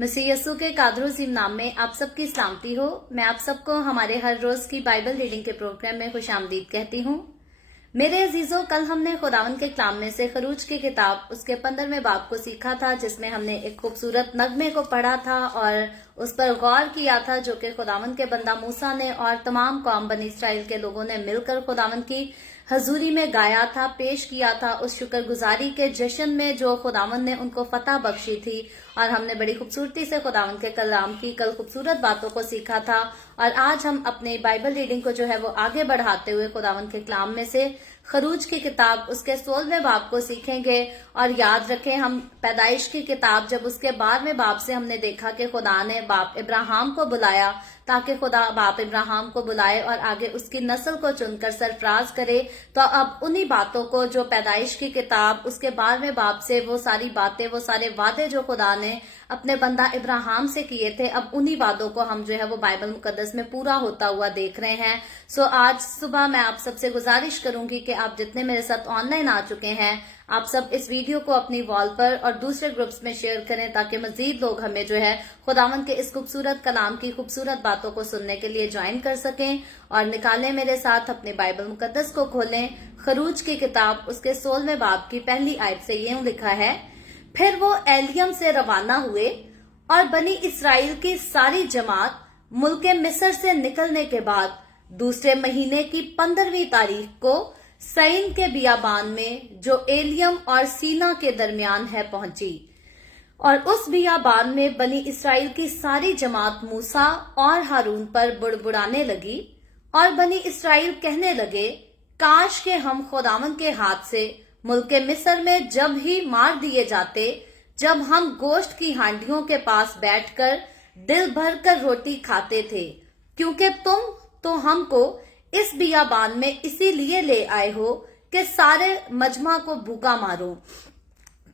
मसीह यस्सु के कादर अज़ीम नाम में आप सबकी सलामती हो। मैं आप सबको हमारे हर रोज की बाइबल रीडिंग के प्रोग्राम में खुशामदीद कहती हूँ। मेरे अजीजों, कल हमने खुदावन के कलाम में से खरूज की किताब उसके 15वें बाब को सीखा था, जिसमें हमने एक खूबसूरत नगमे को पढ़ा था और उस पर गौर किया था, जो कि खुदावन के बंदा मूसा ने और तमाम कौम बनी इसराइल के लोगों ने मिलकर खुदावन की हजूरी में गाया था, पेश किया था उस शुक्रगुजारी के जश्न में जो खुदावन ने उनको फतह बख्शी थी। और हमने बड़ी खूबसूरती से खुदावन के कलाम की कल खूबसूरत बातों को सीखा था। और आज हम अपने बाइबल रीडिंग को जो है वो आगे बढ़ाते हुए खुदावन के कलाम में से खरूज की किताब उसके 16वें बाब को सीखेंगे। और याद रखें, हम पैदाइश की किताब जब उसके 12वें बाब से हमने देखा कि खुदा ने बाप इब्राहिम को बुलाया ताकि खुदा बाप इब्राहिम को बुलाए और आगे उसकी नस्ल को चुनकर सरफराज करे। तो अब उन्हीं बातों को जो पैदाइश की किताब उसके 12वें बाब से वो सारी बातें, वो सारे वादे जो खुदा ने अपने बंदा इब्राहिम से किए थे, अब उन्हीं वादों को हम जो है वो बाइबल मुकद्दस में पूरा होता हुआ देख रहे हैं। सो आज सुबह मैं आप सबसे गुजारिश करूंगी कि आप जितने मेरे साथ ऑनलाइन आ चुके हैं, आप सब इस वीडियो को अपनी वॉल पर और दूसरे ग्रुप्स में शेयर करें ताकि मजीद लोग हमें जो है खुदावन के इस खूबसूरत कलाम की खूबसूरत बातों को सुनने के लिए ज्वाइन कर सकें। और निकालें मेरे साथ अपने बाइबल मुकद्दस को खोलें। खरूज की किताब उसके 16वें बाब की पहली आयत से यूं लिखा है, फिर वो एलियम से रवाना हुए और बनी इसराइल की सारी जमात मुल्के मिस्र से निकलने के बाद दूसरे महीने की 15वीं तारीख को सईन के बियाबान में जो एलियम और सीना के दरमियान है पहुंची। और उस बियाबान में बनी इसराइल की सारी जमात मूसा और हारून पर बुड़बुड़ाने लगी और बनी इसराइल कहने लगे, काश के हम खुदावन के हाथ से मुल्के मिस्र में जब ही मार दिए जाते, जब हम गोश्त की हांडियों के पास बैठकर दिल भर कर रोटी खाते थे, क्योंकि तुम तो हमको इस बियाबान में इसीलिए ले आए हो कि सारे मजमा को भूखा मारो।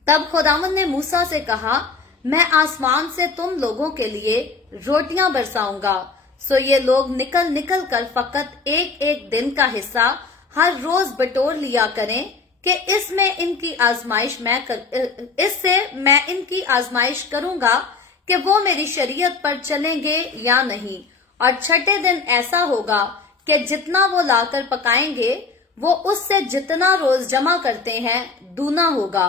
तब खुदावन ने मूसा से कहा, मैं आसमान से तुम लोगों के लिए रोटियां बरसाऊंगा। सो ये लोग निकल निकल कर फकत एक एक दिन का हिस्सा हर रोज बटोर लिया करें कि इससे मैं इनकी आजमाइश करूंगा कि वो मेरी शरीयत पर चलेंगे या नहीं। और छठे दिन ऐसा होगा कि जितना वो लाकर पकाएंगे वो उससे जितना रोज जमा करते हैं दूना होगा।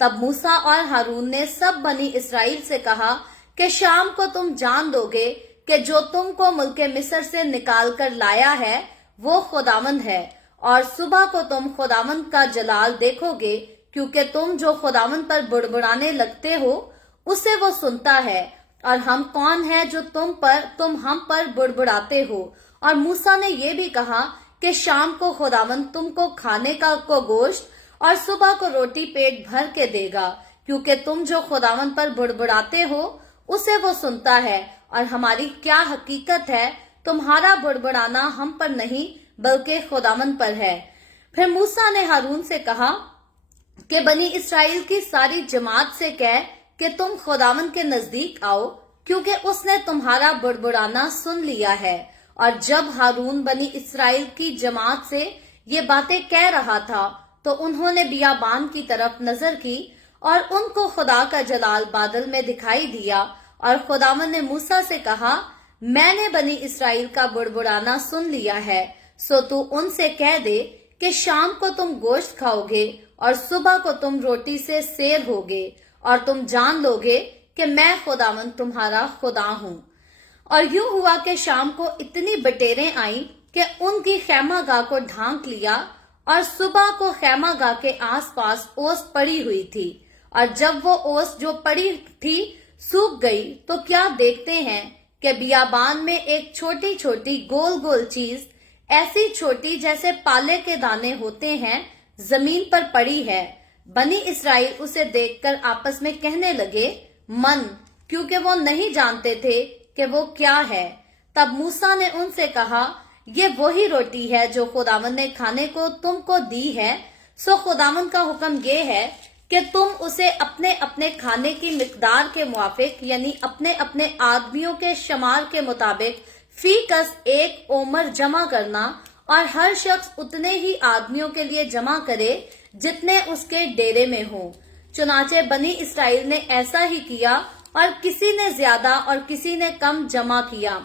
तब मूसा और हारून ने सब बनी इसराइल से कहा कि शाम को तुम जान दोगे कि जो तुमको मुल्के मिस्र से निकाल कर लाया है वो खुदावंद है, और सुबह को तुम खुदावंद का जलाल देखोगे, क्योंकि तुम जो खुदावंद पर बुड़बुड़ाने लगते हो उसे वो सुनता है। और हम कौन है जो तुम हम पर बुड़बुड़ाते हो। और मूसा ने ये भी कहा कि शाम को खुदावंद तुमको खाने को गोश्त और सुबह को रोटी पेट भर के देगा, क्योंकि तुम जो खुदावंद पर बुड़बुड़ाते हो उसे वो सुनता है। और हमारी क्या हकीकत है, तुम्हारा बुड़बुड़ाना हम पर नहीं बल्कि खुदावंद पर है। फिर मूसा ने हारून से कहा कि बनी इसराइल की सारी जमात से कह कि तुम खुदावंद के नजदीक आओ, क्योंकि उसने तुम्हारा बुड़बुड़ाना सुन लिया है। और जब हारून बनी इसराइल की जमात से ये बातें कह रहा था तो उन्होंने बियाबान की तरफ नजर की और उनको खुदा का जलाल बादल में दिखाई दिया। और खुदावंद ने मूसा से कहा, मैंने बनी इसराइल का बुड़बुड़ाना सुन लिया है, सो तू उनसे कह दे कि शाम को तुम गोश्त खाओगे और सुबह को तुम रोटी से सेर होगे, और तुम जान लोगे कि मैं खुदावंद तुम्हारा खुदा हूँ। और यूं हुआ कि शाम को इतनी बटेरें आईं कि उनकी खैमागाह को ढांक लिया, और सुबह को खैमागाह के आसपास ओस पड़ी हुई थी। और जब वो ओस जो पड़ी थी सूख गई तो क्या देखते हैं कि बियाबान में एक छोटी छोटी गोल गोल चीज, ऐसी छोटी जैसे पाले के दाने होते हैं, जमीन पर पड़ी है। बनी इसराइल उसे देखकर आपस में कहने लगे, मन, क्योंकि वो नहीं जानते थे कि वो क्या है। तब मूसा ने उनसे कहा, ये वही रोटी है जो खुदावंद ने खाने को तुमको दी है। सो खुदावंद का हुक्म ये है कि तुम उसे अपने अपने खाने की मिकदार के मुआफिक, यानी अपने अपने आदमियों के शुमार के मुताबिक फी कस एक ओमर जमा करना, और हर शख्स उतने ही आदमियों के लिए जमा करे जितने उसके डेरे में हो। चुनाचे बनी इसराइल ने ऐसा ही किया اور کسی نے زیادہ اور کسی نے کم جمع کیا،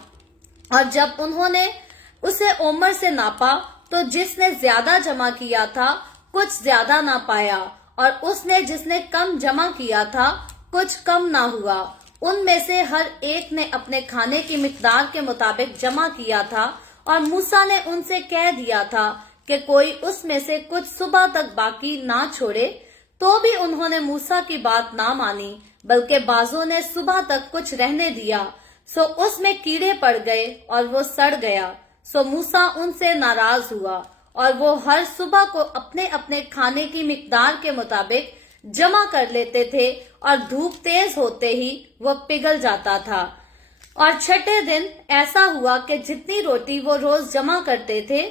اور جب انہوں نے اسے اومر سے ناپا تو جس نے زیادہ جمع کیا تھا کچھ زیادہ نہ پایا، اور اس نے جس نے کم جمع کیا تھا کچھ کم نہ ہوا۔ ان میں سے ہر ایک نے اپنے کھانے کی مقدار کے مطابق جمع کیا تھا، اور موسیٰ نے ان سے کہہ دیا تھا کہ کوئی اس میں سے کچھ صبح تک باقی نہ چھوڑے، تو بھی انہوں نے موسیٰ کی بات نہ مانی، بلکہ بعضوں نے صبح تک کچھ رہنے دیا، سو اس میں کیڑے پڑ گئے اور وہ سڑ گیا۔ سو موسیٰ ان سے ناراض ہوا، اور وہ ہر صبح کو اپنے اپنے کھانے کی مقدار کے مطابق جمع کر لیتے تھے، اور دھوپ تیز ہوتے ہی وہ پگھل جاتا تھا۔ اور چھٹے دن ایسا ہوا کہ جتنی روٹی وہ روز جمع کرتے تھے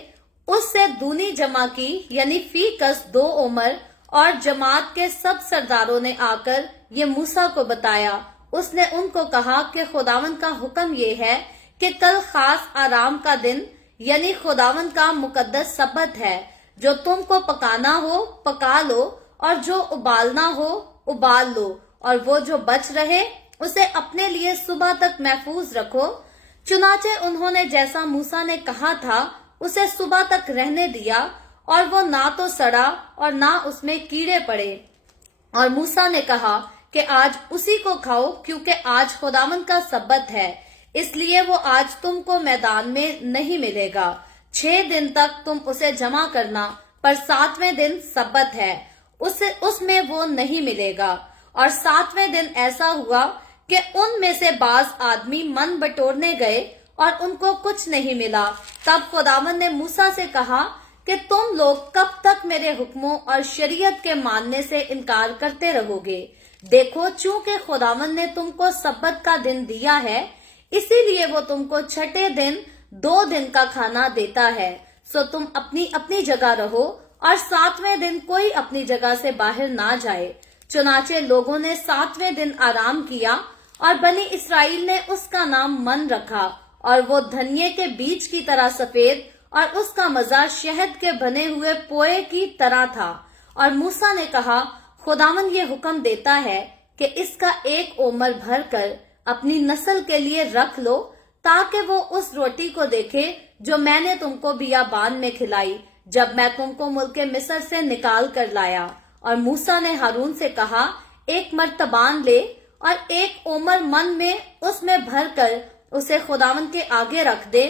اس سے دونی جمع کی، یعنی فی کس 2 اومر۔ اور جماعت کے سب سرداروں نے آ کر یہ موسیٰ کو بتایا۔ اس نے ان کو کہا کہ خداوند کا حکم یہ ہے کہ کل خاص آرام کا دن، یعنی خداوند کا مقدس سبت ہے، جو تم کو پکانا ہو پکا لو، اور جو ابالنا ہو ابال لو، اور وہ جو بچ رہے اسے اپنے لیے صبح تک محفوظ رکھو۔ چنانچہ انہوں نے جیسا موسیٰ نے کہا تھا اسے صبح تک رہنے دیا، اور وہ نہ تو سڑا اور نہ اس میں کیڑے پڑے۔ اور موسیٰ نے کہا کہ آج اسی کو کھاؤ، کیونکہ آج خداوند کا سبت ہے، اس لیے وہ آج تم کو میدان میں نہیں ملے گا۔ 6 دن تک تم اسے جمع کرنا، پر 7ویں دن سبت ہے، اس میں وہ نہیں ملے گا۔ اور 7ویں دن ایسا ہوا کہ ان میں سے بعض آدمی من بٹورنے گئے اور ان کو کچھ نہیں ملا۔ تب خداوند نے موسیٰ سے کہا کہ تم لوگ کب تک میرے حکموں اور شریعت کے ماننے سے انکار کرتے رہو گے؟ دیکھو، چونکہ خداوند نے تم کو سبت کا دن دیا ہے، اسی لیے وہ تم کو چھٹے دن 2 دن کا کھانا دیتا ہے۔ سو تم اپنی اپنی جگہ رہو، اور 7ویں دن کوئی اپنی جگہ سے باہر نہ جائے۔ چنانچہ لوگوں نے 7ویں دن آرام کیا، اور بنی اسرائیل نے اس کا نام من رکھا، اور وہ دھنیے کے بیج کی طرح سفید، اور اس کا مزہ شہد کے بنے ہوئے پوئے کی طرح تھا۔ اور موسیٰ نے کہا، خداوند یہ حکم دیتا ہے کہ اس کا 1 اومر بھر کر اپنی نسل کے لیے رکھ لو، تاکہ وہ اس روٹی کو دیکھے جو میں نے تم کو بیابان میں کھلائی، جب میں تم کو ملک مصر سے نکال کر لایا۔ اور موسیٰ نے ہارون سے کہا، 1 مرتبان لے اور 1 اومر من میں اس میں بھر کر اسے خداوند کے آگے رکھ دے،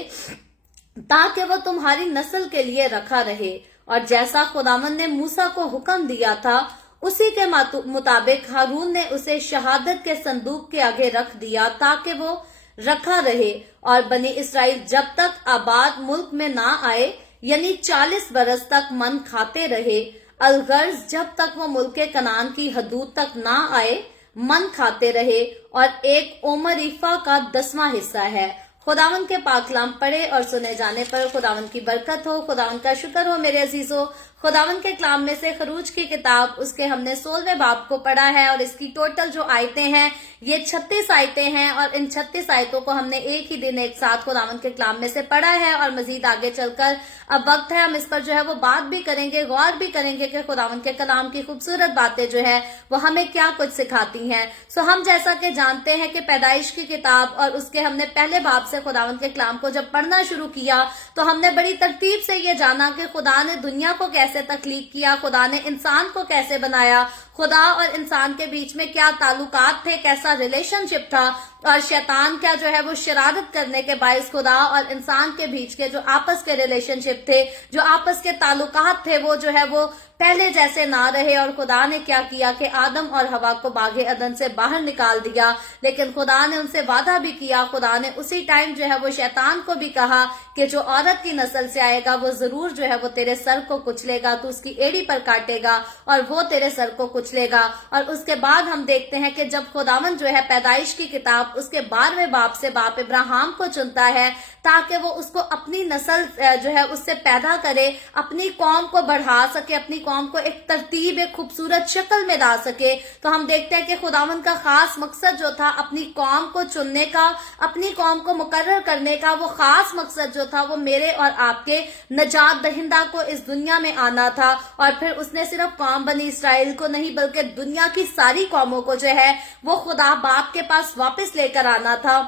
تاکہ وہ تمہاری نسل کے لیے رکھا رہے۔ اور جیسا خداوند نے موسیٰ کو حکم دیا تھا اسی کے مطابق ہارون نے اسے شہادت کے صندوق کے آگے رکھ دیا، تاکہ وہ رکھا رہے۔ اور بنی اسرائیل جب تک آباد ملک میں نہ آئے، یعنی 40 برس تک من کھاتے رہے، الغرض جب تک وہ ملک کنعان کی حدود تک نہ آئے، من کھاتے رہے۔ اور 1 اومر ایفا کا 10واں حصہ ہے۔ خداوند کے پاک کلام پڑھے اور سنے جانے پر خداوند کی برکت ہو۔ خداوند کا شکر ہو میرے عزیزو۔ خداوند کے کلام میں سے خروج کی کتاب، اس کے ہم نے 16ویں باب کو پڑھا ہے، اور اس کی ٹوٹل جو آیتیں ہیں یہ 36 آیتیں ہیں، اور ان 36 آیتوں کو ہم نے ایک ہی دن ایک ساتھ خداوند کے کلام میں سے پڑھا ہے۔ اور مزید آگے چل کر اب وقت ہے ہم اس پر جو ہے وہ بات بھی کریں گے، غور بھی کریں گے کہ خداوند کے کلام کی خوبصورت باتیں جو ہے وہ ہمیں کیا کچھ سکھاتی ہیں۔ سو ہم جیسا کہ جانتے ہیں کہ پیدائش کی کتاب اور اس کے ہم نے پہلے باب سے خداوند کے کلام کو جب پڑھنا شروع کیا تو ہم نے بڑی ترتیب سے یہ جانا کہ خدا نے دنیا کو کیسے تخلیق کیا، خدا نے انسان کو کیسے بنایا، خدا اور انسان کے بیچ میں کیا تعلقات تھے، کیسا ریلیشن شپ تھا، اور شیطان کیا جو ہے وہ شرارت کرنے کے باعث خدا اور انسان کے بیچ کے جو آپس کے ریلیشن شپ تھے، جو آپس کے تعلقات تھے، وہ جو ہے وہ پہلے جیسے نہ رہے، اور خدا نے کیا کیا کہ آدم اور حوا کو باغ عدن سے باہر نکال دیا۔ لیکن خدا نے ان سے وعدہ بھی کیا، خدا نے اسی ٹائم جو ہے وہ شیطان کو بھی کہا کہ جو عورت کی نسل سے آئے گا وہ ضرور جو ہے وہ تیرے سر کو کچلے گا، تو اس کی ایڑی پر کاٹے گا اور وہ تیرے سر کو کچلے گا۔ اور اس کے بعد ہم دیکھتے ہیں کہ جب خداوند جو ہے پیدائش کی کتاب اس کے 12ویں باب سے باپ ابراہیم کو چنتا ہے تاکہ وہ اس کو اپنی نسل جو ہے اس سے پیدا کرے، اپنی قوم کو بڑھا سکے، اپنی قوم کو ایک ترتیب، ایک خوبصورت شکل میں لا سکے، تو ہم دیکھتے ہیں کہ خداوند کا خاص مقصد جو تھا اپنی قوم کو چننے کا، اپنی قوم کو مقرر کرنے کا، وہ خاص مقصد جو تھا وہ میرے اور آپ کے نجات دہندہ کو اس دنیا میں آنا تھا۔ اور پھر اس نے صرف قوم بنی اسرائیل کو نہیں बल्कि दुनिया की सारी कौमों को जो है वो खुदा बाप के पास वापस लेकर आना था,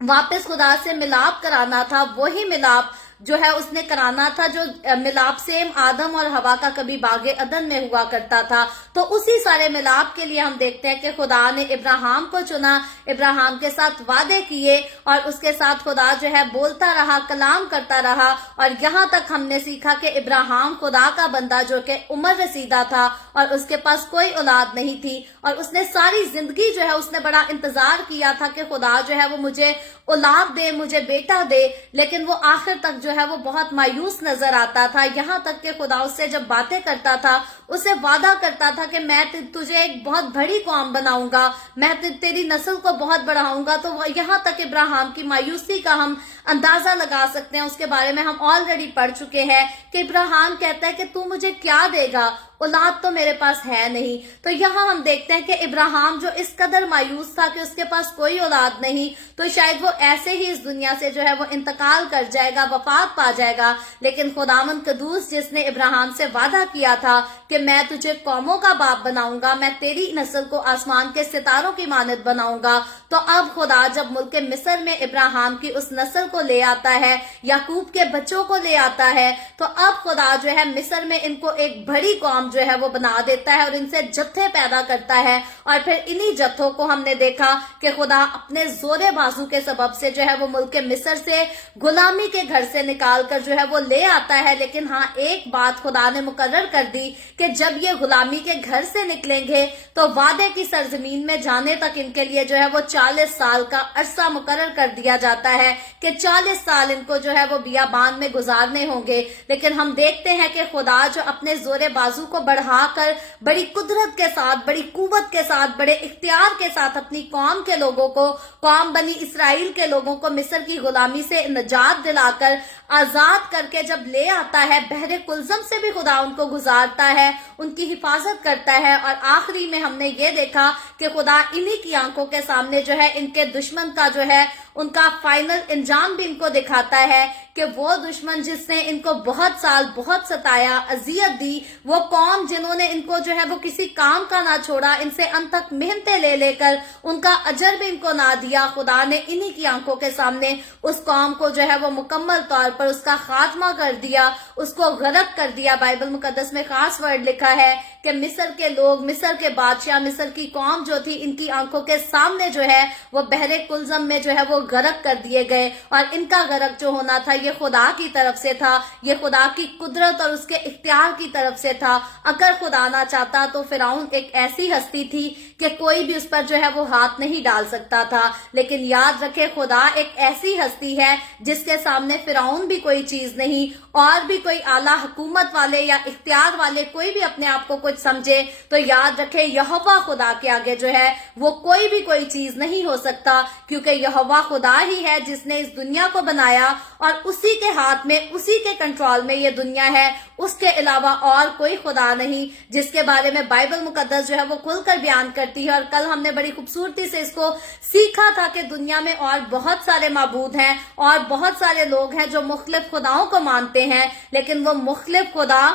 वापस खुदा से मिलाप कराना था। वही मिलाप जो है उसने कराना था जो मिलाप सेम आदम और हवा का कभी बागे अदन में हुआ करता था। तो उसी सारे मिलाप के लिए हम देखते हैं कि खुदा ने इब्राहिम को चुना, इब्राहिम के साथ वादे किए और उसके साथ खुदा जो है बोलता रहा, कलाम करता रहा। और यहाँ तक हमने सीखा कि इब्राहिम खुदा का बंदा जो कि उम्र रसीदा था और उसके पास कोई औलाद नहीं थी, और उसने सारी जिंदगी जो है उसने बड़ा इंतजार किया था कि खुदा जो है वो मुझे औलाद दे, मुझे बेटा दे, लेकिन वो आखिर तक जो है वो बहुत मायूस नजर आता था। यहाँ तक कि खुदा उससे जब बातें करता था, उसे वादा करता था कि मैं तुझे एक बहुत बड़ी कौम बनाऊंगा, मैं तेरी नस्ल को बहुत बढ़ाऊंगा। तो यहाँ तक इब्राहिम की मायूसी का हम अंदाजा लगा सकते हैं। उसके बारे में हम ऑलरेडी पढ़ चुके हैं कि इब्राहिम कहता है कि तू मुझे क्या देगा, औलाद तो मेरे पास है नहीं। तो यहाँ हम देखते हैं कि इब्राहिम जो इस कदर मायूस था कि उसके पास कोई औलाद नहीं, तो शायद वो ऐसे ही इस दुनिया से जो है वो इंतकाल कर जाएगा, वफात पा जाएगा। लेकिन खुदावंद कदूस जिसने इब्राहिम से वादा किया था कि मैं तुझे कौमों का बाप बनाऊंगा, मैं तेरी नस्ल को आसमान के सितारों की मानद बनाऊंगा, तो अब खुदा जब मुल्क मिस्र में इब्राहिम की उस नस्ल को ले आता है, याकूब के बच्चों को ले आता है, तो अब खुदा जो है मिस्र में इनको एक बड़ी कौम जो है वो बना देता है और इनसे जत्थे पैदा करता है। और फिर इन्हीं जत्थों को हमने देखा कि खुदा अपने जोरे बाजू के सबब से जो है वो मुल्क मिस्र से गुलामी के घर से निकाल कर जो है वो ले आता है। लेकिन हाँ, एक बात खुदा ने मुकर्रर कर दी कि जब ये गुलामी के घर से निकलेंगे तो वादे की सरजमीन में जाने तक इनके लिए जो है वो 40 साल का अरसा मुकर्रर कर दिया जाता है कि 40 साल इनको जो है वो बियाबान में गुजारने होंगे। लेकिन हम देखते हैं कि खुदा जो अपने जोरे बाजू को बढ़ाकर बड़ी कुदरत के साथ, बड़ी कुव्वत के साथ, बड़े इख्तियार के साथ अपनी कौम के लोगों को, कौम बनी इसराइल के लोगों को मिस्र की गुलामी से निजात दिलाकर आजाद करके जब ले आता है, बहरे कुलजम से भी खुदा उनको गुजारता है, उनकी हिफाजत करता है। और आखिरी में हमने ये देखा कि खुदा इन्हीं की आंखों के सामने जो है इनके दुश्मन का जो है उनका फाइनल अंजाम भी इनको दिखाता है कि वो दुश्मन जिसने इनको बहुत साल बहुत सताया, अजियत दी, वो कौम जिन्होंने इनको जो है वो किसी काम का ना छोड़ा, इनसे अंत तक मेहनतें ले लेकर उनका अजर भी इनको ना दिया, खुदा ने इन्हीं की आंखों के सामने उस कौम को जो है वो मुकम्मल तौर पर उसका खात्मा कर दिया, उसको गरक कर दिया। बाइबल मुकद्दस में खास वर्ड लिखा है कि मिस्र के लोग, मिस्र के बादशाह, मिस्र की कौम जो थी, इनकी आंखों के सामने जो है वो बहरे कुलजम में जो है वो गरक कर दिए गए। और इनका गरक जो होना था ये खुदा की तरफ से था, ये खुदा की कुदरत और उसके इख्तियार की तरफ से था। अगर खुदा ना चाहता तो फिरौन एक ऐसी हस्ती थी कि कोई भी उस पर जो है वो हाथ नहीं डाल सकता था। लेकिन याद रखे, खुदा एक ऐसी हस्ती है जिसके सामने फिरौन भी कोई चीज नहीं, और भी कोई आला हुकूमत वाले या इख्तियार वाले कोई भी अपने आप को कुछ समझे तो याद रखे यहोवा खुदा के आगे जो है वो कोई भी कोई चीज नहीं हो सकता, क्योंकि यहोवा खुदा ही है जिसने इस दुनिया को बनाया और उसी के हाथ में, उसी के कंट्रोल में ये दुनिया है। उसके अलावा और कोई खुदा नहीं, जिसके बारे में बाइबल मुकद्दस जो है वो खुलकर बयान करती है। और कल हमने बड़ी खूबसूरती से इसको सीखा था कि दुनिया में और बहुत सारे माबूद हैं और बहुत सारे लोग हैं जो मुख्तलिफ खुदाओं को मानते हैं, लेकिन वो मुख्तलिफ खुदा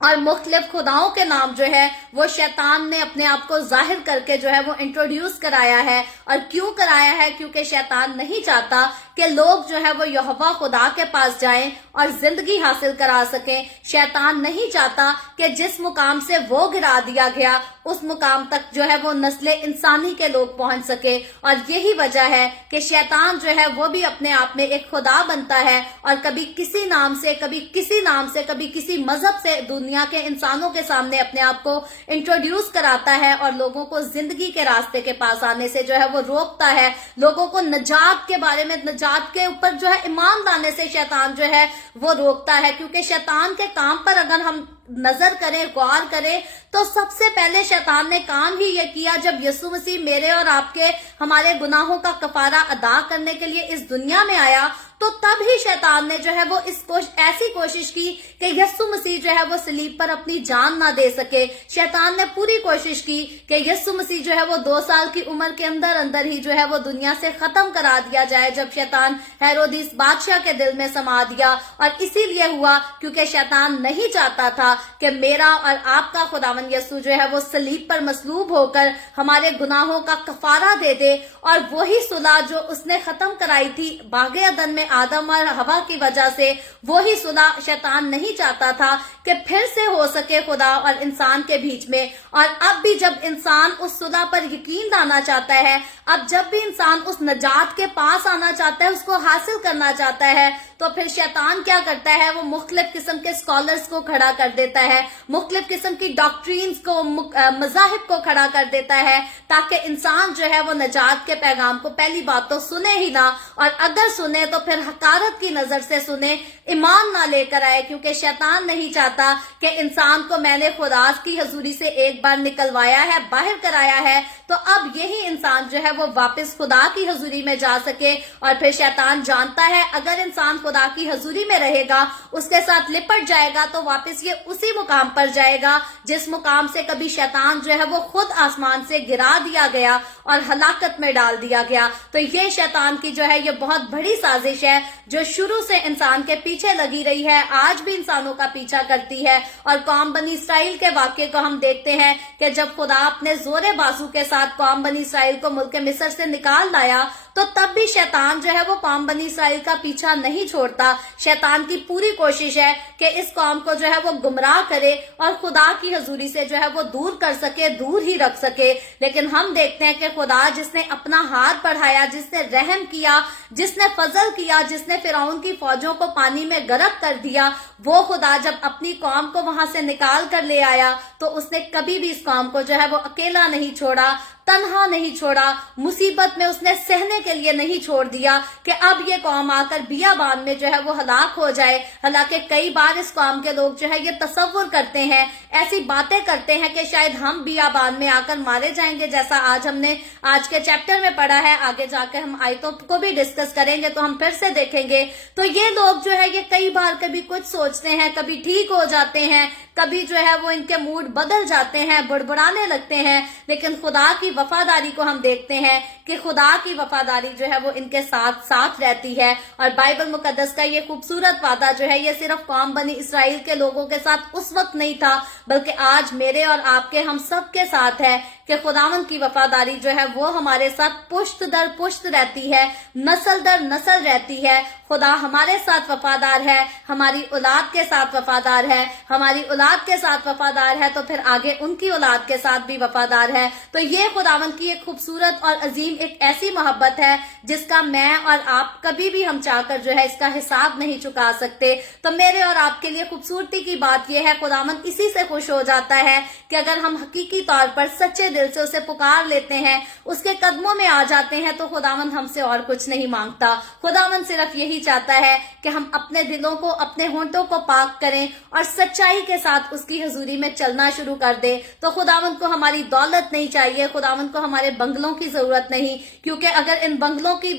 और मुख्तलिफ खुदाओं के नाम जो है वो शैतान ने अपने आप को जाहिर करके जो है वो इंट्रोड्यूस कराया है। और क्यों कराया है? क्योंकि शैतान नहीं चाहता कि लोग जो है वो यहोवा खुदा के पास जाएं और जिंदगी हासिल करा सकें। शैतान नहीं चाहता कि जिस मुकाम से वो गिरा दिया गया उस मुकाम तक जो है वो नस्ले इंसानी के लोग पहुंच सके। और यही वजह है कि शैतान जो है वो भी अपने आप में एक खुदा बनता है और कभी किसी नाम से, कभी किसी नाम से, कभी किसी मजहब से दुनिया के इंसानों के सामने अपने आप को इंट्रोड्यूस कराता है और लोगों को जिंदगी के रास्ते के पास आने से जो है वो रोकता है। लोगों को नजात के बारे में, नजात के ऊपर जो है ईमान लाने से शैतान जो है वो रोकता है। क्योंकि शैतान के काम पर अगर हम नजर करें, गौर करें, तो सबसे पहले शैतान ने काम ही ये किया जब यीशु मसीह मेरे और आपके, हमारे गुनाहों का कफारा अदा करने के लिए इस दुनिया में आया, तो तब ही शैतान ने जो है वो ऐसी कोशिश की कि यीशु मसीह जो है वो सलीब पर अपनी जान ना दे सके। शैतान ने पूरी कोशिश की कि यीशु मसीह जो है वो 2 साल की उम्र के अंदर अंदर ही जो है वो दुनिया से खत्म करा दिया जाए, जब शैतान हेरोदिस बादशाह के दिल में समा दिया। और इसीलिए हुआ क्योंकि शैतान नहीं चाहता था कि मेरा और आपका खुदावंद यीशु जो है वो सलीब पर मसलूब होकर हमारे गुनाहों का कफारा दे दे। और वही सुलह जो उसने खत्म कराई थी बागे अदन में आदम और हवा की वजह से, वही सुलह शैतान नहीं चाहता था कि फिर से हो सके खुदा और इंसान के बीच में। और अब भी जब इंसान उस सुलह पर यकीन लाना चाहता है, अब जब भी इंसान उस नजात के पास आना चाहता है, उसको हासिल करना चाहता है, तो फिर शैतान क्या करता है, वो मुख्तलिफ किस्म के स्कॉलर्स को खड़ा कर देता है, मुख्तलिफ किस्म की डॉक्ट्रीन्स को, मज़ाहिब को खड़ा कर देता है, ताकि इंसान जो है वो नजात के पैगाम को पहली बात तो सुने ही ना, और अगर सुने तो फिर हकारत की नजर से सुने, ईमान ना लेकर आए। क्योंकि शैतान नहीं चाहता कि इंसान को मैंने खुदा की हजूरी से एक बार निकलवाया है, बाहर कराया है, तो अब यही इंसान जो है वो वापस खुदा की हजूरी में जा सके। और फिर शैतान जानता है अगर इंसान खुदा की हजूरी में रहेगा, उसके साथ लिपट जाएगा, तो वापस ये उसी मुकाम पर जाएगा जिस मुकाम से कभी शैतान जो है वो खुद आसमान से गिरा दिया गया और हलाकत में डाल दिया गया। तो ये शैतान की जो है ये बहुत बड़ी साजिश है, जो शुरू से इंसान के पीछे लगी रही है, आज भी इंसानों का पीछा करती है। और कौम बनी इसराइल के वाक्य को हम देखते हैं कि जब खुदा अपने जोरे बाजू के साथ कौम बनी इसराइल को मुल्क मिस्र से निकाल लाया, तो तब भी शैतान जो है वो कौम बनी इसराइल का पीछा नहीं छोड़ता। शैतान की पूरी कोशिश है कि इस कौम को जो है वो गुमराह करे और खुदा की हजूरी से जो है वो दूर कर सके, दूर ही रख सके। लेकिन हम देखते हैं कि खुदा जिसने अपना हाथ बढ़ाया, जिसने रहम किया, जिसने फजल किया, जिसने फिरौन की फौजों को पानी में गर्क कर दिया, वो खुदा जब अपनी कौम को वहां से निकाल कर ले आया, तो उसने कभी भी इस कौम को जो है वो अकेला नहीं छोड़ा, तन्हा नहीं छोड़ा, मुसीबत में उसने सहने के लिए नहीं छोड़ दिया कि अब ये कौम आकर बियाबान में जो है वो हलाक हो जाए। हालांकि कई बार इस कौम के लोग जो है ये तसव्वुर करते हैं, ऐसी बातें करते हैं कि शायद हम बियाबान में आकर मारे जाएंगे, जैसा आज हमने आज के चैप्टर में पढ़ा है। आगे जाकर हम आयतों को भी डिस्कस करेंगे तो हम फिर से देखेंगे। तो ये लोग जो है ये कई बार कभी कुछ सोचते हैं, कभी ठीक हो जाते हैं, कभी जो है वो इनके मूड बदल जाते हैं, बुड़बुड़ाने लगते हैं। लेकिन खुदा की वफादारी को हम देखते हैं कि खुदा की वफादारी जो है वो इनके साथ साथ रहती है। और बाइबल मुकद्दस का ये खूबसूरत वादा जो है ये सिर्फ कौम बनी इसराइल के लोगों के साथ उस वक्त नहीं था, बल्कि आज मेरे और आपके, हम सब के साथ है कि खुदावंद की वफादारी जो है वो हमारे साथ पुश्त दर पुश्त रहती है, नस्ल दर नस्ल रहती है। खुदा हमारे साथ वफादार है, हमारी औलाद के साथ वफादार है, हमारी औलाद के साथ वफादार है, तो फिर आगे उनकी औलाद के साथ भी वफादार है। तो ये खुदावंद की एक खूबसूरत और अजीम एक ऐसी मोहब्बत है जिसका मैं और आप कभी भी हम चाहकर जो है इसका हिसाब नहीं चुका सकते। तो मेरे और आपके लिए खूबसूरती की बात यह है, खुदावंद इसी से खुश हो जाता है कि अगर हम हकीकी तौर पर सच्चे दिल से उसे पुकार लेते हैं, उसके कदमों में आ जाते हैं, तो खुदावंद हमसे और कुछ नहीं मांगता। खुदावंद सिर्फ यही चाहता है कि हम अपने दिलों को, अपने होंठों को पाक करें और सच्चाई के साथ उसकी हजूरी में चलना शुरू कर दे। तो खुदावंद को हमारी दौलत नहीं चाहिए, खुदावंद को हमारे बंगलों की जरूरत नहीं, क्योंकि अगर इन बंगलों की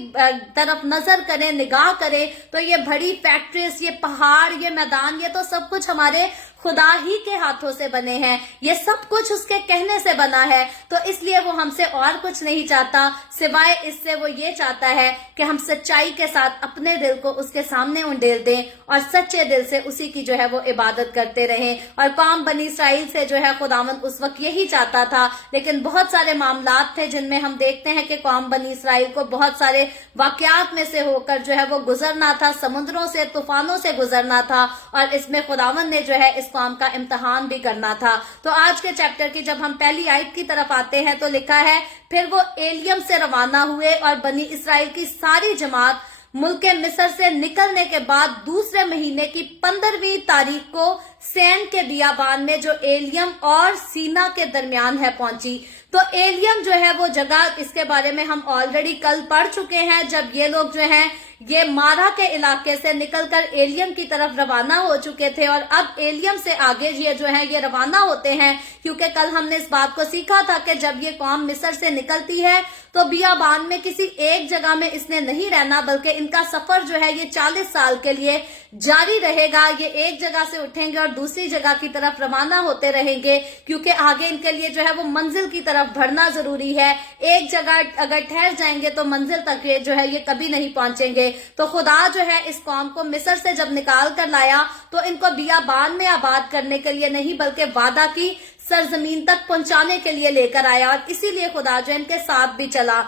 तरफ नजर करें, निगाह करें, तो ये बड़ी फैक्ट्रीज, ये पहाड़, ये मैदान, ये तो सब कुछ हमारे खुदा ही के हाथों से बने हैं, ये सब कुछ उसके कहने से बना है। तो इसलिए वो हमसे और कुछ नहीं चाहता सिवाय इससे वो ये चाहता है कि हम सच्चाई के साथ अपने दिल को उसके सामने उंडेल दें और सच्चे दिल से उसी की जो है वो इबादत करते रहें। और कौम बनी इसराइल से जो है खुदावंद उस वक्त यही चाहता था, लेकिन बहुत सारे मामलात थे जिनमें हम देखते हैं कि कौम बनी इसराइल को बहुत सारे वाकयात में से होकर जो है वो गुजरना था, समुद्रों से, तूफानों से गुजरना था, और इसमें खुदावंद ने जो है इस कौम का इम्तिहान भी करना था। तो आज के चैप्टर की जब हम पहली आयत की तरफ आते हैं तो लिखा है, फिर वो एलियम से रवाना हुए और बनी इसराइल की सारी जमात मुल्क मिस्र से निकलने के बाद दूसरे महीने की 15वीं तारीख को सैन के बियाबान में जो एलियम और सीना के दरमियान है पहुंची। तो एलियम जो है वो जगह, इसके बारे में हम ऑलरेडी कल पढ़ चुके हैं, जब ये लोग जो हैं ये मारा के इलाके से निकलकर एलियम की तरफ रवाना हो चुके थे, और अब एलियम से आगे ये जो है ये रवाना होते हैं, क्योंकि कल हमने इस बात को सीखा था कि जब ये कौम मिस्र से निकलती है तो बियाबान में किसी एक जगह में इसने नहीं रहना, बल्कि इनका सफर जो है ये 40 साल के लिए जारी रहेगा। ये एक जगह से उठेंगे और दूसरी जगह की तरफ रवाना होते रहेंगे, क्योंकि आगे इनके लिए जो है वो मंजिल की तरफ बढ़ना जरूरी है। एक जगह अगर ठहर जाएंगे तो मंजिल तक ये जो है ये कभी नहीं पहुंचेंगे। तो खुदा जो है इस कौम को मिस्र से जब निकाल कर लाया तो इनको बियाबान में आबाद करने के लिए नहीं, बल्कि वादा की सरजमीन तक पहुंचाने के लिए लेकर आया, और इसीलिए खुदा जो इनके साथ भी चला।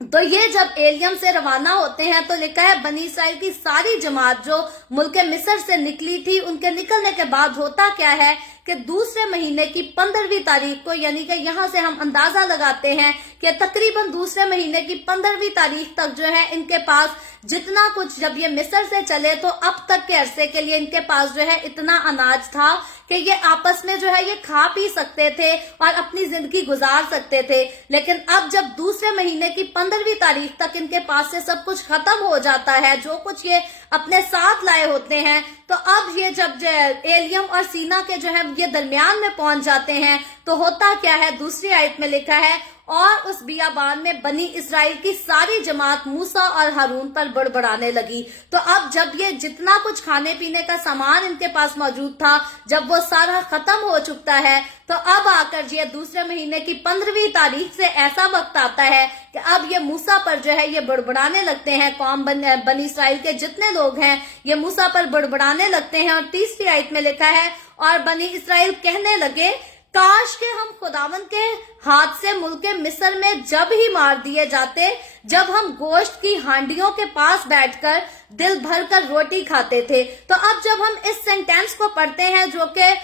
तो ये जब एलियम से रवाना होते हैं तो लिखा है बनी इस्राइल की सारी जमात जो मुल्क मिस्र से निकली थी, उनके निकलने के बाद होता क्या है कि दूसरे महीने की 15वीं तारीख को, यानी कि यहाँ से हम अंदाजा लगाते हैं कि तकरीबन दूसरे महीने की 15वीं तारीख तक जो है इनके पास जितना कुछ, जब ये मिस्र से चले तो अब तक के अरसे के लिए इनके पास जो है इतना अनाज था कि ये आपस में जो है ये खा पी सकते थे और अपनी जिंदगी गुजार सकते थे। लेकिन अब जब दूसरे महीने की 15वीं तारीख तक इनके पास से सब कुछ खत्म हो जाता है, जो कुछ ये अपने साथ लाए होते हैं, तो अब ये जब एलियम और सीना के जो है ये दरमियान में पहुंच जाते हैं तो होता क्या है, दूसरी आयत में लिखा है और उस बियाबान में बनी इस्राइल की सारी जमात मूसा और हारून पर बड़बड़ाने लगी। तो अब जब ये जितना कुछ खाने पीने का सामान इनके पास मौजूद था, जब वो सारा खत्म हो चुका है, तो अब आकर ये दूसरे महीने की 15वीं तारीख से ऐसा वक्त आता है कि अब ये मूसा पर जो है ये बड़बड़ाने लगते हैं। कौम बनी इस्राइल के जितने लोग हैं ये मूसा पर बड़बड़ाने लगते हैं। और तीसरी आयत में लिखा है और बनी इस्राइल कहने लगे, काश के हम खुदावन के हाथ से मुल्क मिस्र में जब ही मार दिए जाते, जब हम गोश्त की हांडियों के पास बैठकर दिल भर कर रोटी खाते थे। तो अब जब हम इस सेंटेंस को पढ़ते हैं जो कि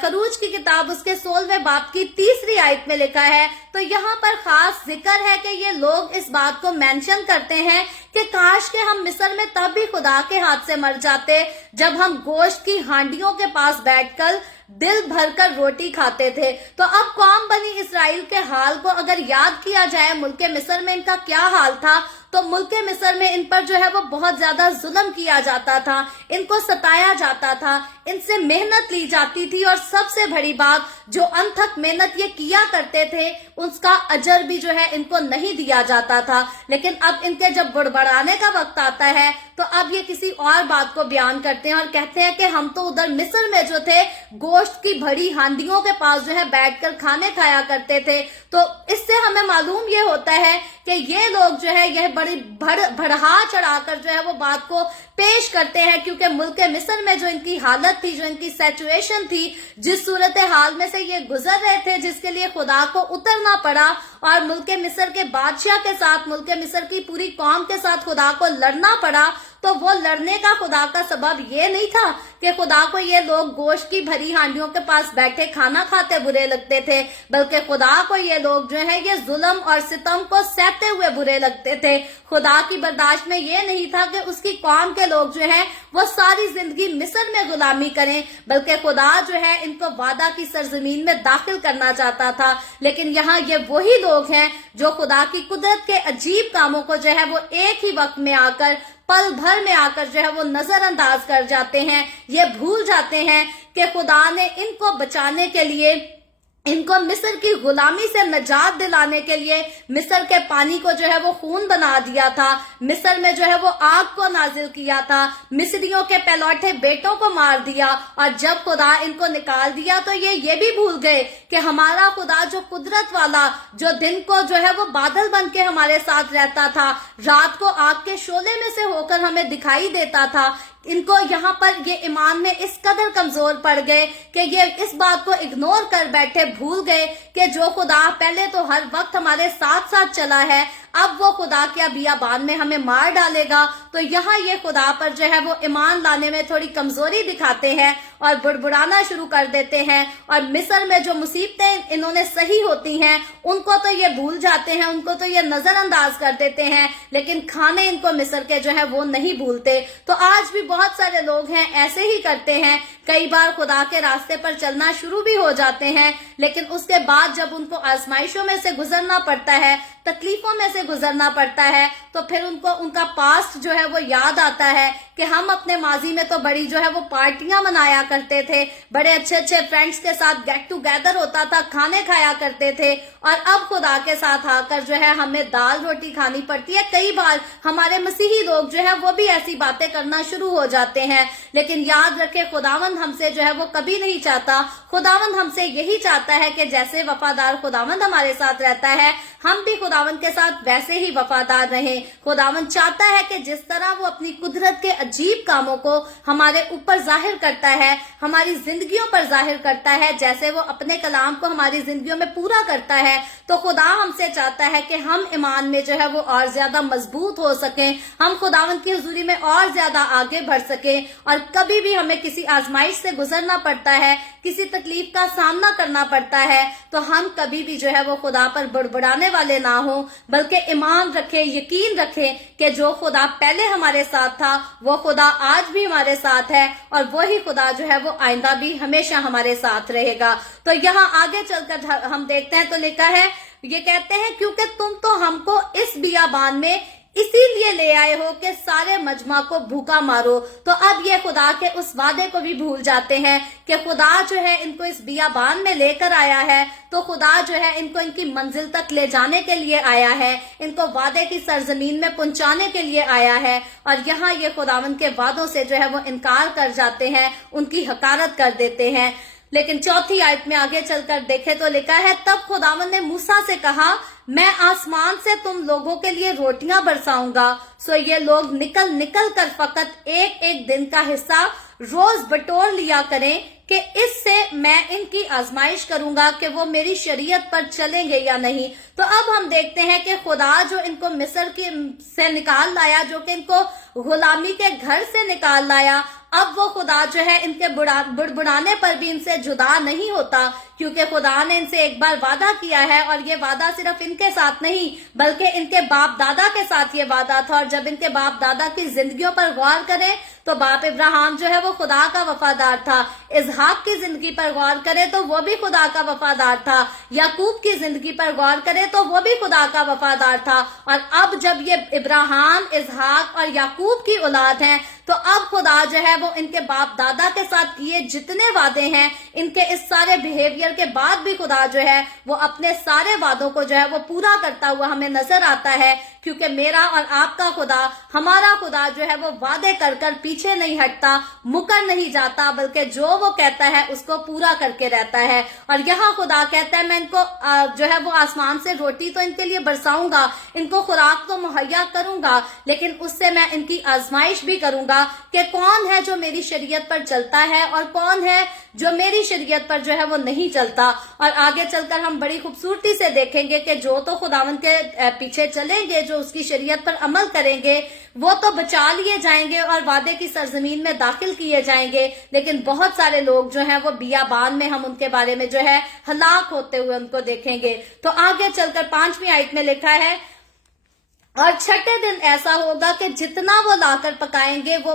खरूज की किताब उसके 16वें बाब की तीसरी आयत में लिखा है, तो यहाँ पर खास जिक्र है कि ये लोग इस बात को मेंशन करते हैं कि काश के हम मिस्र में तब भी खुदा के हाथ से मर जाते जब हम गोश्त की हांडियों के पास बैठकर दिल भरकर रोटी खाते थे। तो अब कौम बनी इस्राइल के हाल को अगर याद किया जाए, मुल्क मिस्र में इनका क्या हाल था, तो मुल्क मिस्र में इन पर जो है वो बहुत ज्यादा जुल्म किया जाता था, इनको सताया जाता था, इनसे मेहनत ली जाती थी, और सबसे बड़ी बात जो अनथक मेहनत ये किया करते थे उसका अजर भी जो है इनको नहीं दिया जाता था। लेकिन अब इनके जब बड़बड़ाने का वक्त आता है तो अब ये किसी और बात को बयान करते हैं और कहते हैं कि हम तो उधर मिस्र में जो थे गोश्त की भरी हांडियों के पास जो है बैठकर खाने खाया करते थे। तो इससे हमें मालूम ये होता है कि ये लोग जो है यह बड़ी बढ़ा चढ़ाकर जो है वो बात को पेश करते हैं, क्योंकि मुल्क मिस्र में जो इनकी हालत थी, जो इनकी सिचुएशन थी, जिस सूरत हाल में से ये गुजर रहे थे, जिसके लिए खुदा को उतरना पड़ा और मुल्क मिस्र के बादशाह के साथ, मुल्क मिस्र की पूरी कौम के साथ खुदा को लड़ना पड़ा, तो वो लड़ने का खुदा का सबब ये नहीं था कि खुदा को ये लोग गोश्त की भरी हांडियों के पास बैठे खाना खाते बुरे लगते थे, बल्कि खुदा को ये लोग जो है ये जुल्म और सितम को सहते हुए बुरे लगते थे। खुदा की बर्दाश्त में ये नहीं था कि उसकी कौम के लोग जो है वो सारी जिंदगी मिस्र में गुलामी करें, बल्कि खुदा जो है इनको वादा की सरजमीन में दाखिल करना चाहता था। लेकिन यहाँ ये वही लोग हैं जो खुदा की कुदरत के अजीब कामों को जो है वो एक ही वक्त में आकर, पल भर में आकर जो है वो नजरअंदाज कर जाते हैं। ये भूल जाते हैं कि खुदा ने इनको बचाने के लिए, इनको मिस्र की गुलामी से नजात दिलाने के लिए मिस्र के पानी को जो है वो खून बना दिया था, मिस्र में जो है वो आग को नाजिल किया था, मिस्रियों के पहलौठे बेटों को मार दिया, और जब खुदा इनको निकाल दिया तो ये भी भूल गए कि हमारा खुदा जो कुदरत वाला, जो दिन को जो है वो बादल बन के हमारे साथ रहता था, रात को आग के शोले में से होकर हमें दिखाई देता था, इनको यहाँ पर ये ईमान में इस कदर कमजोर पड़ गए कि ये इस बात को इग्नोर कर बैठे, भूल गए कि जो खुदा पहले तो हर वक्त हमारे साथ साथ चला है, अब वो खुदा क्या बियाबान में हमें मार डालेगा। तो यहाँ ये खुदा पर जो है वो ईमान लाने में थोड़ी कमजोरी दिखाते हैं और बुड़बुड़ाना शुरू कर देते हैं, और मिस्र में जो मुसीबतें इन्होंने सही होती हैं उनको तो ये भूल जाते हैं, उनको तो ये नजरअंदाज कर देते हैं, लेकिन खाने इनको मिस्र के जो है वो नहीं भूलते। तो आज भी बहुत सारे लोग हैं ऐसे ही करते हैं, कई बार खुदा के रास्ते पर चलना शुरू भी हो जाते हैं, लेकिन उसके बाद जब उनको आजमाइशों में से गुजरना पड़ता है, तकलीफों में से से गुजरना पड़ता है तो फिर उनको उनका पास्ट जो है वो याद आता है कि हम अपने माजी में तो बड़ी जो है वो पार्टियां मनाया करते थे, बड़े अच्छे अच्छे फ्रेंड्स के साथ गेट टुगेदर होता था, खाने खाया करते थे, और अब खुदा के साथ आकर जो है हमें दाल रोटी खानी पड़ती है। कई बार हमारे मसीही लोग जो है वो भी ऐसी बातें करना शुरू हो जाते हैं, लेकिन याद रखें खुदावंद हमसे जो है वो कभी नहीं चाहता। खुदावंद हमसे यही चाहता है कि जैसे वफादार खुदावंद हमारे साथ रहता है, हम भी खुदावंद के साथ वैसे ही वफादार रहें। खुदावंद चाहता है कि जिस तरह वो अपनी कुदरत के अजीब कामों को हमारे ऊपर जाहिर करता है, हमारी जिंदगियों पर जाहिर करता है, जैसे वो अपने कलाम को हमारी जिंदगियों में पूरा करता है, तो खुदा हमसे चाहता है कि हम ईमान में जो है वो और ज्यादा मजबूत हो सकें, हम खुदावंद की हुजूरी में और ज्यादा आगे बढ़ सकें। और कभी भी हमें किसी आजमाइश से गुजरना पड़ता है, किसी तकलीफ का सामना करना पड़ता है, तो हम कभी भी जो है वो खुदा पर बुड़बुड़ाने वाले ना हो, बल्कि ईमान रखें, यकीन रखें कि जो खुदा पहले हमारे साथ था वो खुदा आज भी हमारे साथ है, और वही खुदा जो है वो आइंदा भी हमेशा हमारे साथ रहेगा। तो यहाँ आगे चलकर हम देखते हैं तो लिखा है, ये कहते हैं क्योंकि तुम तो हमको इस बियाबान में इसीलिए ले आए हो कि सारे मजमा को भूखा मारो। तो अब ये खुदा के उस वादे को भी भूल जाते हैं कि खुदा जो है इनको इस बियाबान में लेकर आया है, तो खुदा जो है इनको इनकी मंजिल तक ले जाने के लिए आया है, इनको वादे की सरजमीन में पहुंचाने के लिए आया है। और यहाँ ये खुदावंद के वादों से जो है वो इनकार कर जाते हैं, उनकी हकारत कर देते हैं। लेकिन चौथी आयत में आगे चलकर देखें तो लिखा है, तब खुदावंद ने मूसा से कहा, मैं आसमान से तुम लोगों के लिए रोटियां बरसाऊंगा, सो ये लोग निकल निकल कर फकत एक एक दिन का हिस्सा रोज बटोर लिया करें कि इससे मैं इनकी आजमाइश करूंगा कि वो मेरी शरीयत पर चलेंगे या नहीं। तो अब हम देखते हैं कि खुदा जो इनको मिस्र से निकाल लाया, जो कि इनको गुलामी के घर से निकाल लाया, अब वो खुदा जो है इनके बुड़बुड़ाने पर भी इनसे जुदा नहीं होता, क्योंकि खुदा ने इनसे एक बार वादा किया है, और ये वादा सिर्फ इनके साथ नहीं बल्कि इनके बाप दादा के साथ ये वादा था। और जब इनके बाप दादा की जिंदगियों पर गौर करें तो बाप इब्राहिम जो है वो खुदा का वफादार था, इसहाक की जिंदगी पर गौर करें तो वो भी खुदा का वफादार था, याकूब की जिंदगी पर गौर करें तो वो भी खुदा का वफादार था। और अब जब ये इब्राहिम, इसहाक और याकूब की औलाद हैं, तो अब खुदा जो है वो इनके बाप दादा के साथ किए जितने वादे हैं, इनके इस सारे बिहेवियर के बाद भी खुदा जो है वो अपने सारे वादों को जो है वो पूरा करता हुआ हमें नजर आता है। क्योंकि मेरा और आपका खुदा, हमारा खुदा जो है वो वादे कर कर पीछे नहीं हटता, मुकर नहीं जाता, बल्कि जो वो कहता है उसको पूरा करके रहता है। और यहाँ खुदा कहता है, मैं इनको जो है वो आसमान से रोटी तो इनके लिए बरसाऊंगा, इनको खुराक तो मुहैया करूंगा, लेकिन उससे मैं इनकी आजमाइश भी करूंगा कि कौन है जो मेरी शरीयत पर चलता है और कौन है जो मेरी शरीयत पर जो है वो नहीं चलता। और आगे चलकर हम बड़ी खूबसूरती से देखेंगे कि जो तो खुदावंद के पीछे चलेंगे, जो उसकी शरीयत पर अमल करेंगे, वो तो बचा लिए जाएंगे और वादे की सरजमीन में दाखिल किए जाएंगे। लेकिन बहुत सारे लोग जो हैं वो बियाबान में हम उनके बारे में जो है हलाक होते हुए उनको देखेंगे। तो आगे चलकर 5वीं आयत में लिखा है, और छठे दिन ऐसा होगा कि जितना वो लाकर पकाएंगे वो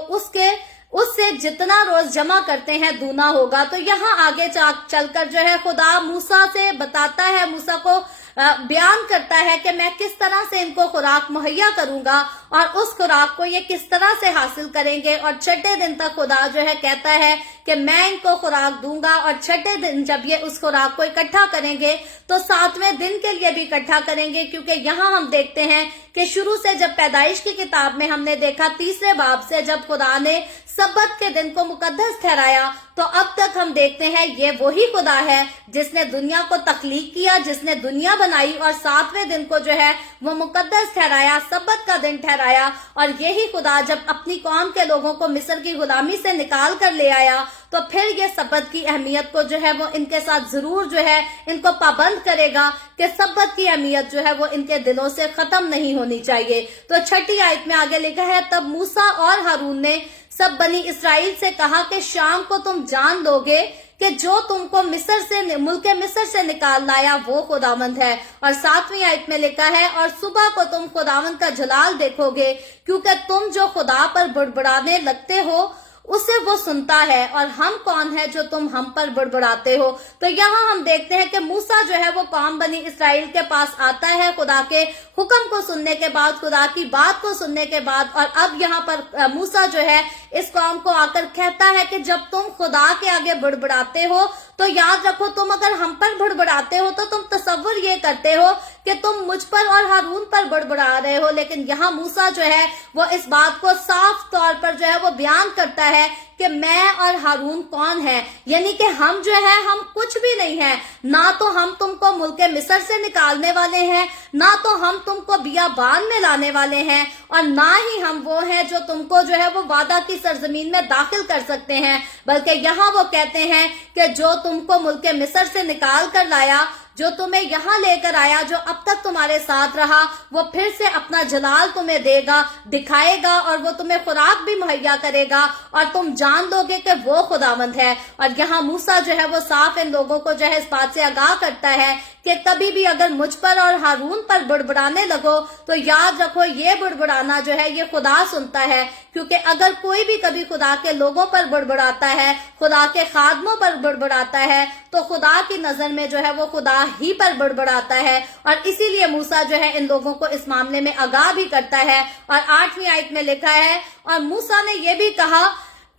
उससे जितना रोज जमा करते हैं दूना होगा। तो यहाँ आगे चलकर जो है खुदा मूसा से बताता है, मूसा को बयान करता है कि मैं किस तरह से इनको खुराक मुहैया करूंगा और उस खुराक को ये किस तरह से हासिल करेंगे। और छठे दिन तक खुदा जो है कहता है कि मैं इनको खुराक दूंगा, और छठे दिन जब ये उस खुराक को इकट्ठा करेंगे तो 7वें दिन के लिए भी इकट्ठा करेंगे। क्योंकि यहाँ हम देखते हैं कि शुरू से जब पैदाइश की किताब में हमने देखा 3रे बाब से जब खुदा ने सब्बत के दिन को मुकद्दस ठहराया, तो अब तक हम देखते हैं ये वही खुदा है जिसने दुनिया को तख्लीक किया, जिसने दुनिया बनाई और 7वें दिन को जो है वो मुकद्दस ठहराया, सब्बत का दिन ठहराया। और यही खुदा जब अपनी कौम के लोगों को मिस्र की गुलामी से निकाल कर ले आया, तो फिर ये सब्बत की अहमियत को जो है वो इनके साथ जरूर जो है इनको पाबंद करेगा कि सब्बत की अहमियत जो है वो इनके दिलों से खत्म नहीं होनी चाहिए। तो छठी आयत में आगे लिखा है, तब मूसा और हारून ने सब बनी इसराइल से कहा कि शाम को तुम जान लोगे कि जो तुमको मुल्क मिस्र से निकाल लाया वो खुदावंद है। और 7वीं आयत में लिखा है, और सुबह को तुम खुदावंद का जलाल देखोगे, क्योंकि तुम जो खुदा पर बुड़बुड़ाने लगते हो उसे वो सुनता है, और हम कौन है जो तुम हम पर बुड़बुड़ाते हो। तो यहाँ हम देखते हैं कि मूसा जो है वो कौम बनी इसराइल के पास आता है खुदा के हुक्म को सुनने के बाद, खुदा की बात को सुनने के बाद, और अब यहाँ पर मूसा जो है इस कौम को आकर कहता है कि जब तुम खुदा के आगे बुड़बुड़ाते हो तो याद रखो, तुम अगर हम पर बुड़बुड़ाते हो तो तुम तसव्वुर ये करते हो कि तुम मुझ पर और हारून पर बुड़बुड़ा रहे हो। लेकिन यहाँ मूसा जो है वो इस बात को साफ तौर पर जो है वो बयान करता है कि मैं और हारून कौन है, यानी कि हम जो है हम कुछ भी नहीं है। ना तो हम तुमको मुल्क मिस्र से निकालने वाले हैं, ना तो हम तुमको बियाबान में लाने वाले हैं, और ना ही हम वो हैं जो तुमको जो है वो वादा की सरजमीन में दाखिल कर सकते हैं। बल्कि यहाँ वो कहते हैं कि जो तुमको मुल्क मिस्र से निकाल कर लाया, जो तुम्हें यहाँ लेकर आया, जो अब तक तुम्हारे साथ रहा, वो फिर से अपना जलाल तुम्हें देगा, दिखाएगा, और वो तुम्हें खुराक भी मुहैया करेगा, और तुम जान लोगे कि वो खुदावंद है। और यहाँ मूसा जो है वो साफ इन लोगों को जो है इस बात से आगाह करता है कि कभी भी अगर मुझ पर और हारून पर बुड़बुड़ाने लगो तो याद रखो ये बुड़बुड़ाना जो है ये खुदा सुनता है। क्योंकि अगर कोई भी कभी खुदा के लोगों पर बुड़बुड़ाता है, खुदा के खादमों पर बुड़बुड़ाता है, तो खुदा की नजर में जो है वो खुदा ही पर बुड़बुड़ाता है। और इसीलिए मूसा जो है इन लोगों को इस मामले में आगाह भी करता है। और 8वीं आयत में लिखा है, और मूसा ने यह भी कहा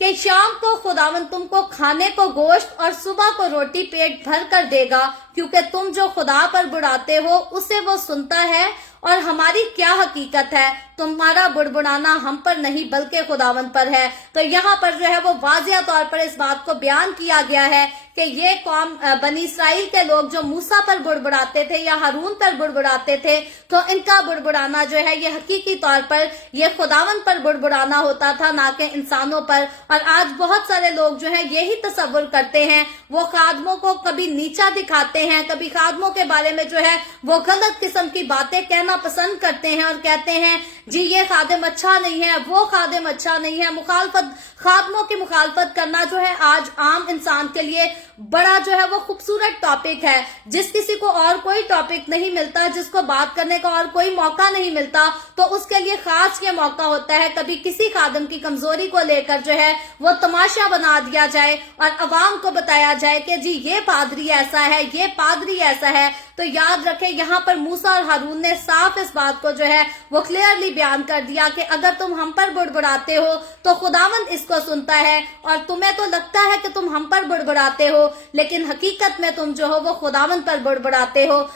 कि शाम को खुदावन तुमको खाने को गोश्त और सुबह को रोटी पेट भर कर देगा, क्योंकि तुम जो खुदा पर बुड़ाते हो उसे वो सुनता है। और हमारी क्या हकीकत है, तुम्हारा बुड़बुड़ाना हम पर नहीं बल्कि खुदावन पर है। तो यहाँ पर जो है वो वाज़िया तौर पर इस बात को बयान किया गया है कि ये कौम बनी इसराइल के लोग जो मूसा पर बुड़बुड़ाते थे या हारून पर बुड़बुड़ाते थे, तो इनका बुड़बुड़ाना जो है ये हकीकी तौर पर ये खुदावन पर बुड़बुड़ाना होता था, ना कि इंसानों पर। और आज बहुत सारे लोग जो है यही तसव्वुर करते हैं, वो खादमों को कभी नीचा दिखाते हैं, कभी खादमों के बारे में जो है वो गलत किस्म की बातें कहना पसंद करते हैं, और कहते हैं जी ये खादिम अच्छा नहीं है, वो खादिम अच्छा नहीं है। मुखालफत, खादमों की मुखालफत करना जो है आज आम इंसान के लिए बड़ा जो है वो खूबसूरत टॉपिक है। जिस किसी को और कोई टॉपिक नहीं मिलता, जिसको बात करने का और कोई मौका नहीं मिलता, तो उसके लिए खास ये मौका होता है कभी किसी खादम की कमजोरी को लेकर जो है वो तमाशा बना दिया जाए और अवाम को बताया जाए कि जी ये पादरी ऐसा है, ये पादरी ऐसा है। तो याद रखें यहाँ पर मूसा और हारून ने साफ इस बात को जो है वो क्लियरली बयान कर दिया कि अगर तुम हम पर बुड़बुड़ाते हो तो खुदावंद इसको सुनता है, और तुम्हें तो लगता है कि तुम हम पर बुड़बुड़ाते हो, लेकिन हकीकत में तुम जो हो वो खुदावंद पर बुड़बुड़ाते हो।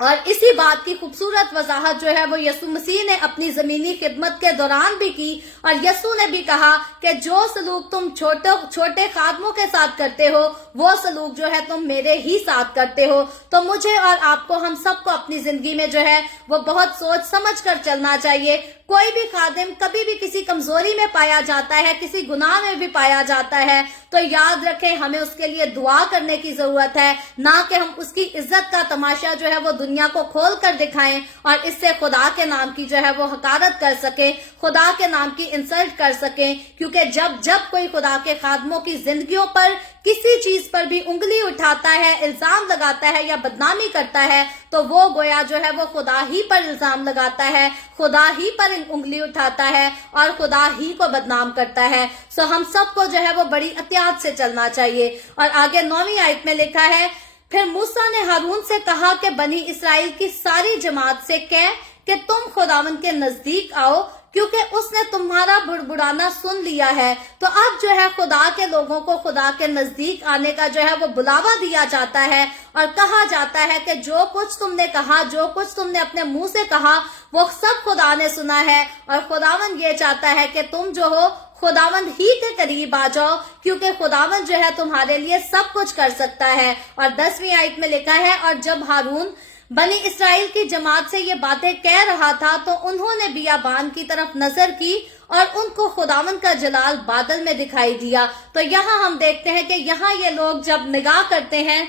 और इसी बात की खूबसूरत वजाहत जो है वो यसु मसीह ने अपनी जमीनी खिदमत के दौरान भी की। और यसु ने भी कहा कि जो सलूक तुम छोटे खादमों के साथ करते हो वो सलूक जो है तुम मेरे ही साथ करते हो। तो मुझे और आपको, हम सबको अपनी जिंदगी में जो है वो बहुत सोच समझ कर चलना चाहिए। कोई भी खादिम कभी भी किसी कमजोरी में पाया जाता है, किसी गुनाह में भी पाया जाता है, तो याद रखें हमें उसके लिए दुआ करने की जरूरत है, ना कि हम उसकी इज्जत का तमाशा जो है वो दुनिया को खोल कर दिखाएं और इससे खुदा के नाम की जो है वो हकारत कर सके, खुदा के नाम की इंसल्ट कर सके। क्योंकि जब जब कोई खुदा के खादमों की जिंदगियों पर किसी चीज पर भी उंगली उठाता है, इल्जाम लगाता है या बदनामी करता है, तो वो गोया जो है वो खुदा ही पर इल्जाम लगाता है, खुदा ही पर उंगली उठाता है और खुदा ही को बदनाम करता है। सो हम सबको जो है वो बड़ी एहतियात से चलना चाहिए। और आगे 9वीं आयत में लिखा है, फिर मूसा ने हारून से कहा कि बनी इसराइल की सारी जमात से कह कि तुम खुदावन के नजदीक आओ, क्योंकि उसने तुम्हारा बुड़बुड़ाना सुन लिया है। तो अब जो है खुदा के लोगों को खुदा के नजदीक आने का जो है वो बुलावा दिया जाता है और कहा जाता है कि जो कुछ तुमने कहा, जो कुछ तुमने अपने मुंह से कहा, वो सब खुदा ने सुना है। और खुदावन ये चाहता है कि तुम जो हो खुदावंद ही के करीब आ जाओ, क्योंकि खुदावंद जो है तुम्हारे लिए सब कुछ कर सकता है। और 10वीं आयत में लिखा है, और जब हारून बनी इसराइल की जमात से ये बातें कह रहा था तो उन्होंने बियाबान की तरफ नजर की और उनको खुदावंद का जलाल बादल में दिखाई दिया। तो यहाँ हम देखते हैं कि यहाँ ये लोग जब निगाह करते हैं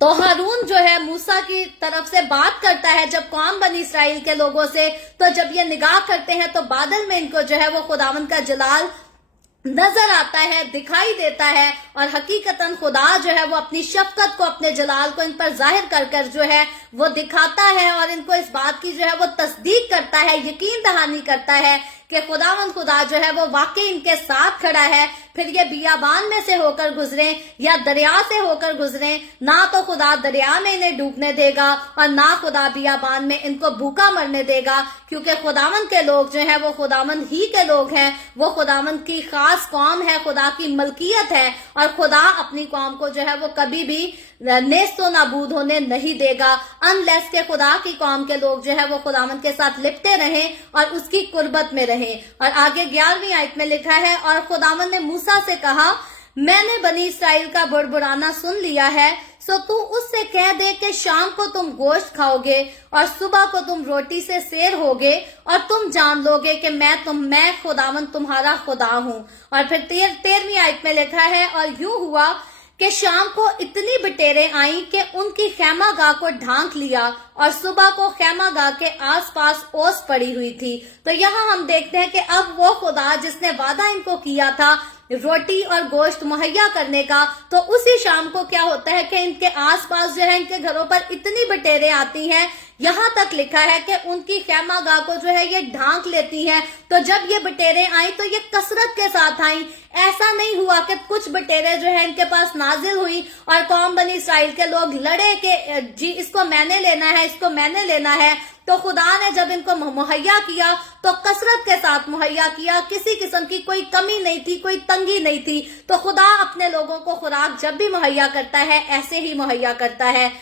तो हारून जो है मूसा की तरफ से बात करता है जब कौम बनी इसराइल के लोगों से, तो जब ये निगाह करते हैं तो बादल में इनको जो है वो खुदावंद का जलाल नजर आता है, दिखाई देता है। और हकीकतन खुदा जो है वो अपनी शफकत को, अपने जलाल को इन पर जाहिर कर कर जो है वो दिखाता है और इनको इस बात की जो है वो तस्दीक करता है, यकीन दहानी करता है کہ खुदा जो है वो वाकई इनके साथ खड़ा है, फिर ये बियाबान में से होकर गुजरे या दरिया से होकर गुजरे, ना तो खुदा दरिया में इन्हें डूबने देगा और ना खुदा बियाबान में इनको भूखा मरने देगा, क्योंकि खुदावंद के लोग जो है वो खुदावंद ही के लोग हैं, वो खुदावंद की खास कौम है, खुदा की मलकियत है, और खुदा अपनी कौम को जो है वो कभी भी नेस्तो नाबूद होने नहीं देगा अनलेस के खुदा की कौम के लोग जो है वो खुदावंद के साथ लिपटे रहें और उसकी कुर्बत में रहें। और आगे 11वीं आयत में लिखा है, और खुदावंद ने मूसा से कहा, मैंने बनी इसराइल का बुड़बुड़ाना सुन लिया है, सो तू उससे कह दे कि शाम को तुम गोश्त खाओगे और सुबह को तुम रोटी से सेर होगे और तुम जान लोगे कि मैं खुदावंद तुम्हारा खुदा हूँ। और फिर 13वीं आयत में लिखा है, और यूं हुआ कि शाम को इतनी बटेरें आईं कि उनकी खैमागाह को ढांक लिया और सुबह को खैमागाह के आसपास ओस पड़ी हुई थी। तो यहाँ हम देखते हैं कि अब वो खुदा जिसने वादा इनको किया था रोटी और गोश्त मुहैया करने का, तो उसी शाम को क्या होता है कि इनके आसपास जो है इनके घरों पर इतनी बटेरें आती हैं, यहाँ तक लिखा है कि उनकी खैमागाह को जो है ये ढांक लेती हैं। तो जब ये बटेरें आई तो ये कसरत के साथ आई, ऐसा नहीं हुआ कि कुछ बटेरें जो है इनके पास नाजिल हुई और कौम बनी इसराइल के लोग लड़े कि जी इसको मैंने लेना है, इसको मैंने लेना है। तो खुदा ने जब इनको मुहैया किया तो कसरत के साथ मुहैया किया, किसी किस्म की कोई कमी नहीं थी, कोई तंगी नहीं थी। तो खुदा अपने लोगों को खुराक जब भी मुहैया करता है ऐसे ही मुहैया करता है।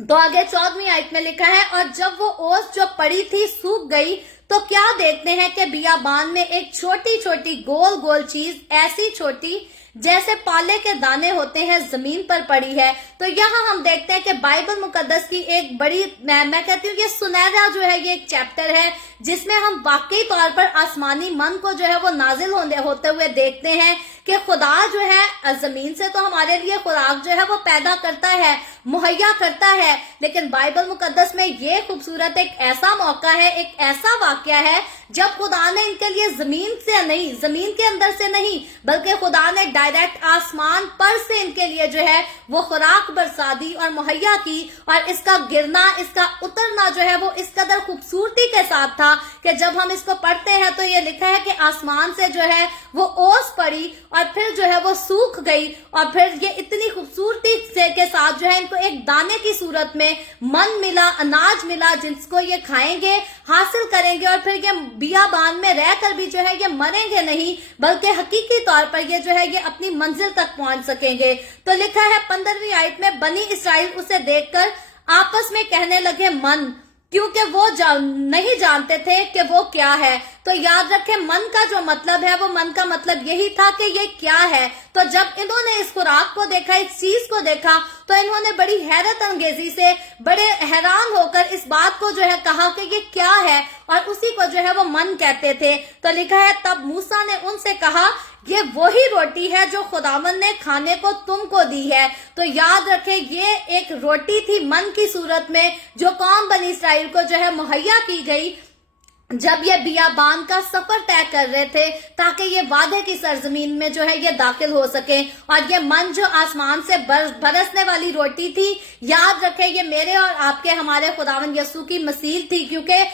तो आगे 14वीं आयत में लिखा है, और जब वो ओस जो पड़ी थी सूख गई तो क्या देखते हैं कि बियाबान में एक छोटी छोटी गोल गोल चीज, ऐसी छोटी जैसे पाले के दाने होते हैं, जमीन पर पड़ी है। तो यहाँ हम देखते हैं कि बाइबल मुकद्दस की एक बड़ी मैं कहती हूँ ये सुनहरा जो है ये एक चैप्टर है जिसमें हम वाकई तौर पर आसमानी मन को जो है वो नाजिल होते हुए देखते हैं कि खुदा जो है जमीन से तो हमारे लिए खुराक जो है वो पैदा करता है, मुहैया करता है, लेकिन बाइबल मुकद्दस में ये खूबसूरत एक ऐसा मौका है, एक ऐसा वाकया है जब खुदा ने इनके लिए जमीन से नहीं, जमीन के अंदर से नहीं, बल्कि खुदा ने डायरेक्ट आसमान पर से इनके लिए जो है वो खुराक बरसा दी और मुहैया की। और इसका गिरना, इसका उतरना जो है वो इस कदर खूबसूरती के साथ था कि जब हम इसको पढ़ते हैं तो ये लिखा है कि आसमान से जो है वो ओस पड़ी और फिर जो है वो सूख गई, और फिर ये इतनी खूबसूरती से के साथ जो है इनको एक दाने की सूरत में मन मिला, अनाज मिला, जिसको ये खाएंगे, हासिल करेंगे, और फिर ये बियाबान में रहकर भी जो है ये मरेंगे नहीं, बल्कि हकीकी तौर पर ये जो है ये अपनी मंजिल तक पहुंच सकेंगे। तो लिखा है 15वीं आयत में, बनी इसराइल उसे देखकर आपस में कहने लगे मन, क्योंकि वो नहीं जानते थे कि वो क्या है। तो याद रखें, मन का जो मतलब है वो मन का मतलब यही था कि ये क्या है। तो जब इन्होंने इस खुराक को देखा, इस चीज को देखा, तो इन्होंने बड़ी हैरत अंगेजी से, बड़े हैरान होकर इस बात को जो है कहा कि ये क्या है, और उसी को जो है वो मन कहते थे। तो लिखा है, तब मूसा ने उनसे कहा, ये वही रोटी है जो खुदावंद ने खाने को तुमको दी है। तो याद रखें, ये एक रोटी थी मन की सूरत में जो कौम बनी इसराइल को जो है मुहैया की गई जब ये बियाबान का सफर तय कर रहे थे, ताकि ये वादे की सरजमीन में जो है ये दाखिल हो सके। और ये मन जो आसमान से बरसने वाली रोटी थी, याद रखें ये मेरे और आपके, हमारे खुदावंद यीशु की मसीह थी, क्योंकि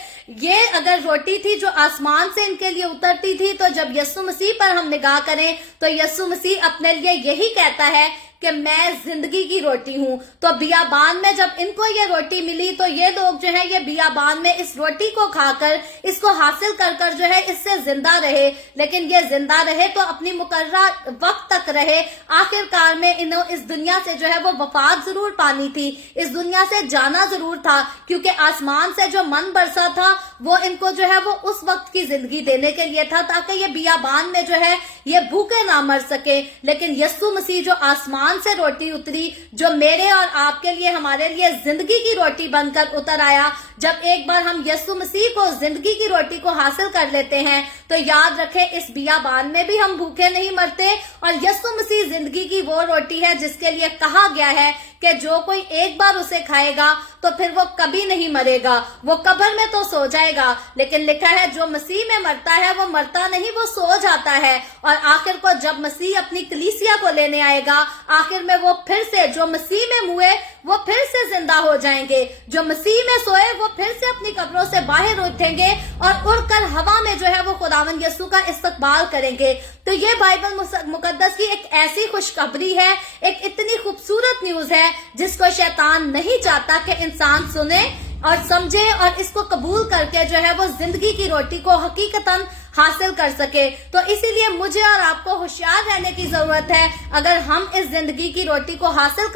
ये अगर रोटी थी जो आसमान से इनके लिए उतरती थी, तो जब यीशु मसीह पर हम निगाह करें तो यीशु मसीह अपने लिए यही कहता है कि मैं जिंदगी की रोटी हूँ। तो बियाबान में जब इनको ये रोटी मिली तो ये लोग जो है ये बियाबान में इस रोटी को खाकर, इसको हासिल कर कर जो है इससे जिंदा रहे, लेकिन ये जिंदा रहे तो अपनी मुकर्रा वक्त तक रहे। आखिरकार में इन्हों इस दुनिया से जो है वो वफात जरूर पानी थी, इस दुनिया से जाना जरूर था, क्योंकि आसमान से जो मन बरसा था वो इनको जो है वो उस वक्त की जिंदगी देने के लिए था, ताकि ये बियाबान में जो है ये भूखे ना मर सके। लेकिन यीशु मसीह जो आसमान से रोटी उतरी, जो मेरे और आपके लिए, हमारे लिए जिंदगी की रोटी बनकर उतर आया, जब एक बार हम यीशु मसीह को, जिंदगी की रोटी को हासिल कर लेते हैं, तो याद रखें इस बियाबान में भी हम भूखे नहीं मरते। और यीशु मसीह जिंदगी की वो रोटी है जिसके लिए कहा गया है कि जो कोई एक बार उसे खाएगा तो फिर वो कभी नहीं मरेगा, वो कब्र में तो सो जाएगा, लेकिन लिखा है जो मसीह में मरता है वो मरता नहीं, वो सो जाता है। और आखिर को जब मसीह अपनी कलीसिया को लेने आएगा, आखिर में वो फिर से, जो मसीह में मुए वो फिर से जिंदा हो जाएंगे, जो मसीह में सोए वो फिर से अपनी कब्रों से बाहर उठेंगे और उड़कर हवा में जो है वो खुदावंद यीशु का इस्तकबाल करेंगे। तो ये बाइबल मुकद्दस की एक ऐसी खुशखबरी है, एक इतनी खूबसूरत न्यूज है जिसको शैतान नहीं चाहता कि इंसान सुने और समझे और इसको कबूल करके जो है वो जिंदगी की रोटी को हकीकतन हासिल कर सके। तो इसीलिए मुझे और आपको होशियार रहने की जरूरत है। अगर हम इस जिंदगी की रोटी को हासिल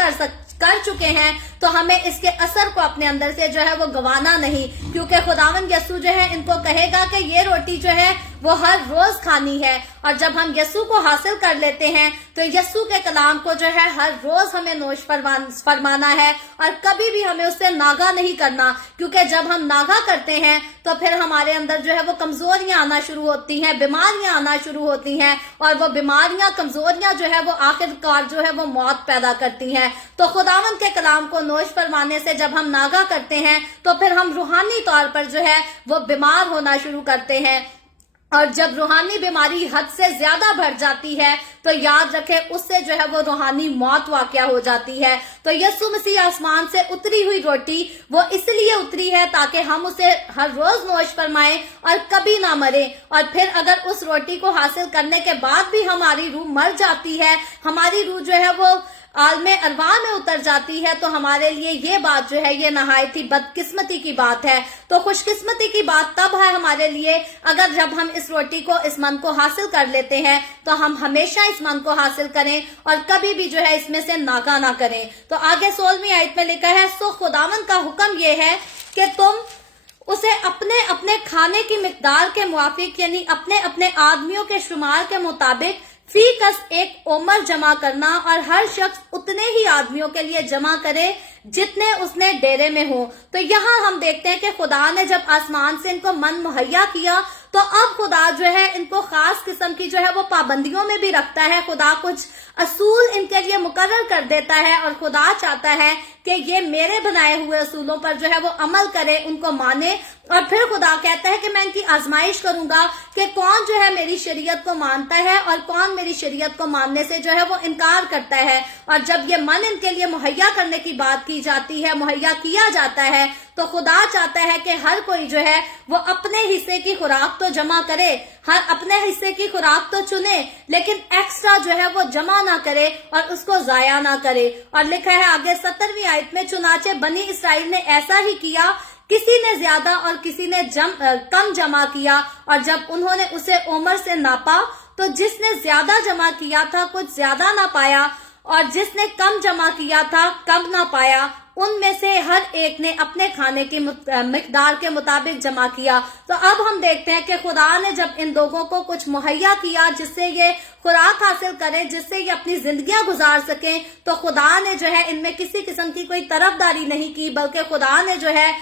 कर चुके हैं तो हमें इसके असर को अपने अंदर से जो है वो गंवाना नहीं, क्योंकि खुदावंद यीशु जो है इनको कहेगा कि ये रोटी जो है वो हर रोज खानी है। और जब हम यीशु को हासिल कर लेते हैं तो यीशु के कलाम को जो है हर रोज हमें नोश फरमाना है और कभी भी हमें उससे नागा नहीं करना, क्योंकि जब हम नागा करते हैं तो फिर हमारे अंदर जो है वो कमजोरियां आना शुरू होती हैं, बीमारियां आना शुरू होती हैं और वो बीमारियां, कमजोरियां जो है वो आखिरकार जो है वो मौत पैदा करती हैं। तो खुदावंद के कलाम को नोश फरमाने से जब हम नागा करते हैं तो फिर हम रूहानी तौर पर जो है वो बीमार होना शुरू करते हैं। और जब रूहानी बीमारी हद से ज्यादा बढ़ जाती है तो याद रखें उससे जो है वो रूहानी मौत वाक़या हो जाती है। तो यीशु मसीह आसमान से उतरी हुई रोटी वो इसलिए उतरी है ताकि हम उसे हर रोज नोश फरमाएं और कभी ना मरे। और फिर अगर उस रोटी को हासिल करने के बाद भी हमारी रूह मर जाती है, हमारी रूह जो है वो आलमे अरवाह में उतर जाती है, तो हमारे लिए ये बात जो है ये नहायत ही बदकिस्मती की बात है। तो खुशकिस्मती की बात तब है हमारे लिए अगर जब हम इस रोटी को, इस मन को हासिल कर लेते हैं, तो हम हमेशा इस मन को हासिल करें और कभी भी जो है इसमें से नागा ना करें। तो आगे 16वीं आयत में लिखा है, सो खुदावंद का हुक्म ये है कि तुम उसे अपने अपने खाने की मिकदार के मुआफिक, यानी अपने अपने आदमियों के शुमार के मुताबिक फी कस एक ओमर जमा करना और हर शख्स उतने ही आदमियों के लिए जमा करे जितने उसने डेरे में हो। तो यहाँ हम देखते हैं कि खुदा ने जब आसमान से इनको मन मुहैया किया तो अब खुदा जो है इनको खास किस्म की जो है वो पाबंदियों में भी रखता है। खुदा कुछ असूल इनके लिए मुकर्रर कर देता है और खुदा चाहता है कि ये मेरे बनाए हुए असूलों पर जो है वो अमल करे, उनको माने। और फिर खुदा कहता है कि मैं इनकी आजमाइश करूंगा कि कौन जो है मेरी शरीयत को मानता है और कौन मेरी शरीयत को मानने से जो है वो इनकार करता है। और जब ये मन इनके लिए मुहैया करने की बात की जाती है, मुहैया किया जाता है, तो खुदा चाहता है कि हर कोई जो है वो अपने हिस्से की खुराक तो जमा करे, हर अपने हिस्से की खुराक तो चुने, लेकिन एक्स्ट्रा जो है वो जमा ना करे और उसको जाया ना करे। और लिखा है आगे 17वीं आयत में, चुनाचे बनी इसराइल ने ऐसा ही किया, किसी ने ज्यादा और किसी ने कम जमा किया। और जब उन्होंने उसे ओमर से नापा तो जिसने ज्यादा जमा किया था कुछ ज्यादा ना पाया और जिसने कम जमा किया था कम ना पाया। उनमें से हर एक ने अपने खाने की मिकदार के मुताबिक जमा किया। तो अब हम देखते हैं कि खुदा ने जब इन लोगों को कुछ मुहैया किया जिससे ये खुराक हासिल करें, जिससे ये अपनी जिंदगियां गुजार सकें, तो खुदा ने जो है इनमें किसी किस्म की कोई तरफदारी नहीं की, बल्कि खुदा ने जो है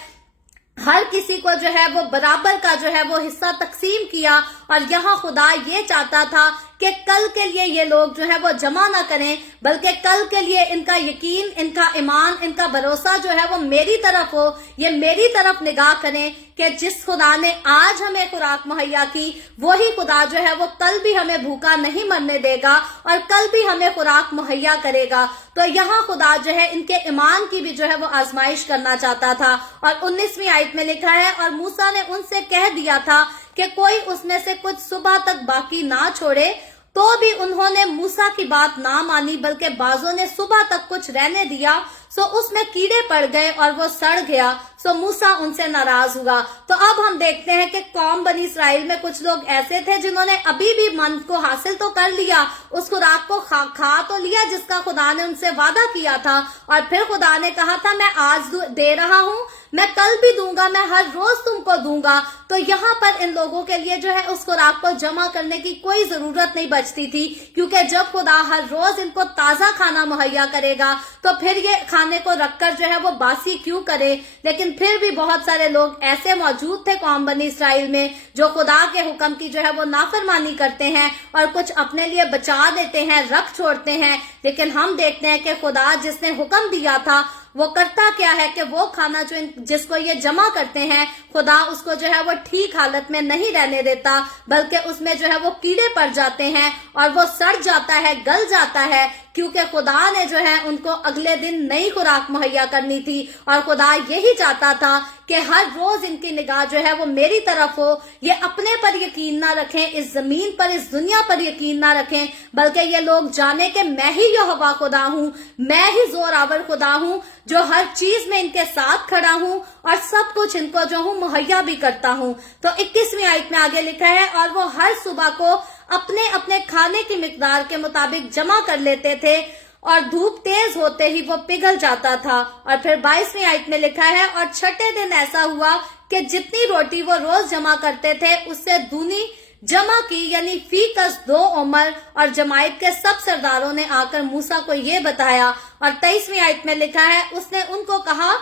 हर किसी को जो है वो बराबर का जो है वो हिस्सा तकसीम किया। और यहाँ खुदा ये चाहता था कि कल के लिए ये लोग जो है वो जमा ना करें, बल्कि कल के लिए इनका यकीन, इनका ईमान, इनका भरोसा जो है वो मेरी तरफ हो, ये मेरी तरफ निगाह करें कि जिस खुदा ने आज हमें खुराक मुहैया की वही खुदा जो है वो कल भी हमें भूखा नहीं मरने देगा और कल भी हमें खुराक मुहैया करेगा। तो यहाँ खुदा जो है इनके ईमान की भी जो है वो आजमाइश करना चाहता था। और 19वीं आयत में लिखा है, और मूसा ने उनसे कह दिया था कि कोई उसमें से कुछ सुबह तक बाकी ना छोड़े, तो भी उन्होंने मूसा की बात ना मानी, बल्कि बाजों ने सुबह तक कुछ रहने दिया, सो उसमें कीड़े पड़ गए और वो सड़ गया, सो मूसा उनसे नाराज हुआ। तो अब हम देखते हैं कि कौम बनी इसराइल में कुछ लोग ऐसे थे जिन्होंने अभी भी मन को हासिल तो कर लिया, उस खुराक को खा तो लिया जिसका खुदा ने उनसे वादा किया था। और फिर खुदा ने कहा था मैं आज दे रहा हूँ, मैं कल भी दूंगा, मैं हर रोज तुमको दूंगा। तो यहाँ पर इन लोगों के लिए जो है उस खुराक को जमा करने की कोई जरूरत नहीं बचती थी, क्योंकि जब खुदा हर रोज इनको ताजा खाना मुहैया करेगा तो फिर ये खाने को रखकर जो है वो बासी क्यों करे। लेकिन फिर भी बहुत सारे लोग ऐसे मौजूद थे कौम बनी इसराइल में जो खुदा के हुक्म की जो है वो नाफरमानी करते हैं और कुछ अपने लिए बचा देते हैं, रख छोड़ते हैं। लेकिन हम देखते हैं कि खुदा जिसने हुक्म दिया था वो करता क्या है कि वो खाना जिसको ये जमा करते हैं, खुदा उसको जो है वो ठीक हालत में नहीं रहने देता, बल्कि उसमें जो है वो कीड़े पड़ जाते हैं और वो सड़ जाता है, गल जाता है, क्योंकि खुदा ने जो है उनको अगले दिन नई खुराक मुहैया करनी थी। और खुदा यही चाहता था कि हर रोज इनकी निगाह जो है वो मेरी तरफ हो, ये अपने पर यकीन ना रखें, इस जमीन पर, इस दुनिया पर यकीन ना रखें, बल्कि ये लोग जाने कि मैं ही यहोवा खुदा हूँ, मैं ही जोरावर खुदा हूँ, जो हर चीज में इनके साथ खड़ा हूँ और सब कुछ इनको जो हूँ मुहैया भी करता हूँ। तो 21वीं आयत में आगे लिखा है, और वो हर सुबह को अपने अपने खाने की मिकदार के मुताबिक जमा कर लेते थे, और धूप तेज होते ही वो पिघल जाता था। और फिर 22वीं आयत में लिखा है, और छठे दिन ऐसा हुआ कि जितनी रोटी वो रोज जमा करते थे उससे दूनी जमा की, यानी फी कस 2 ओमर। और जमायत के सब सरदारों ने आकर मूसा को ये बताया। और 23वीं आयत में लिखा है, उसने उनको कहा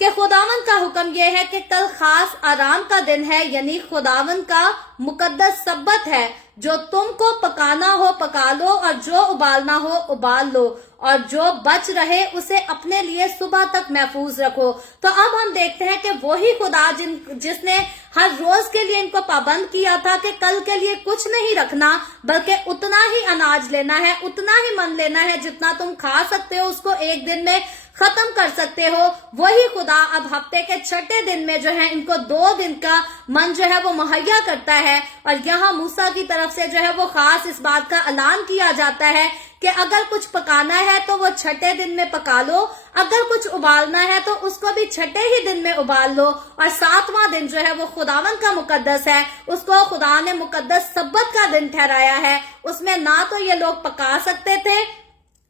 कि खुदावन का हुक्म यह है कि कल खास आराम का दिन है, यानी खुदावन का मुकद्दस सब्बत है, जो तुमको पकाना हो पका लो और जो उबालना हो उबाल लो, और जो बच रहे उसे अपने लिए सुबह तक महफूज रखो। तो अब हम देखते हैं कि वही खुदा जिसने हर रोज के लिए इनको पाबंद किया था कि कल के लिए कुछ नहीं रखना, बल्कि उतना ही अनाज लेना है, उतना ही मन लेना है जितना तुम खा सकते हो, उसको एक दिन में खत्म कर सकते हो, वही खुदा अब हफ्ते के छठे दिन में जो है इनको 2 दिन का मन जो है वो मुहैया करता है। और यहाँ मूसा की तरफ से जो है वो खास इस बात का ऐलान किया जाता है कि अगर कुछ पकाना है तो वो छठे दिन में पका लो, अगर कुछ उबालना है तो उसको भी छठे ही दिन में उबाल लो। और 7वां दिन जो है वो खुदावन का मुकद्दस है, उसको खुदा ने मुकद्दस सब्बत का दिन ठहराया है। उसमें ना तो ये लोग पका सकते थे,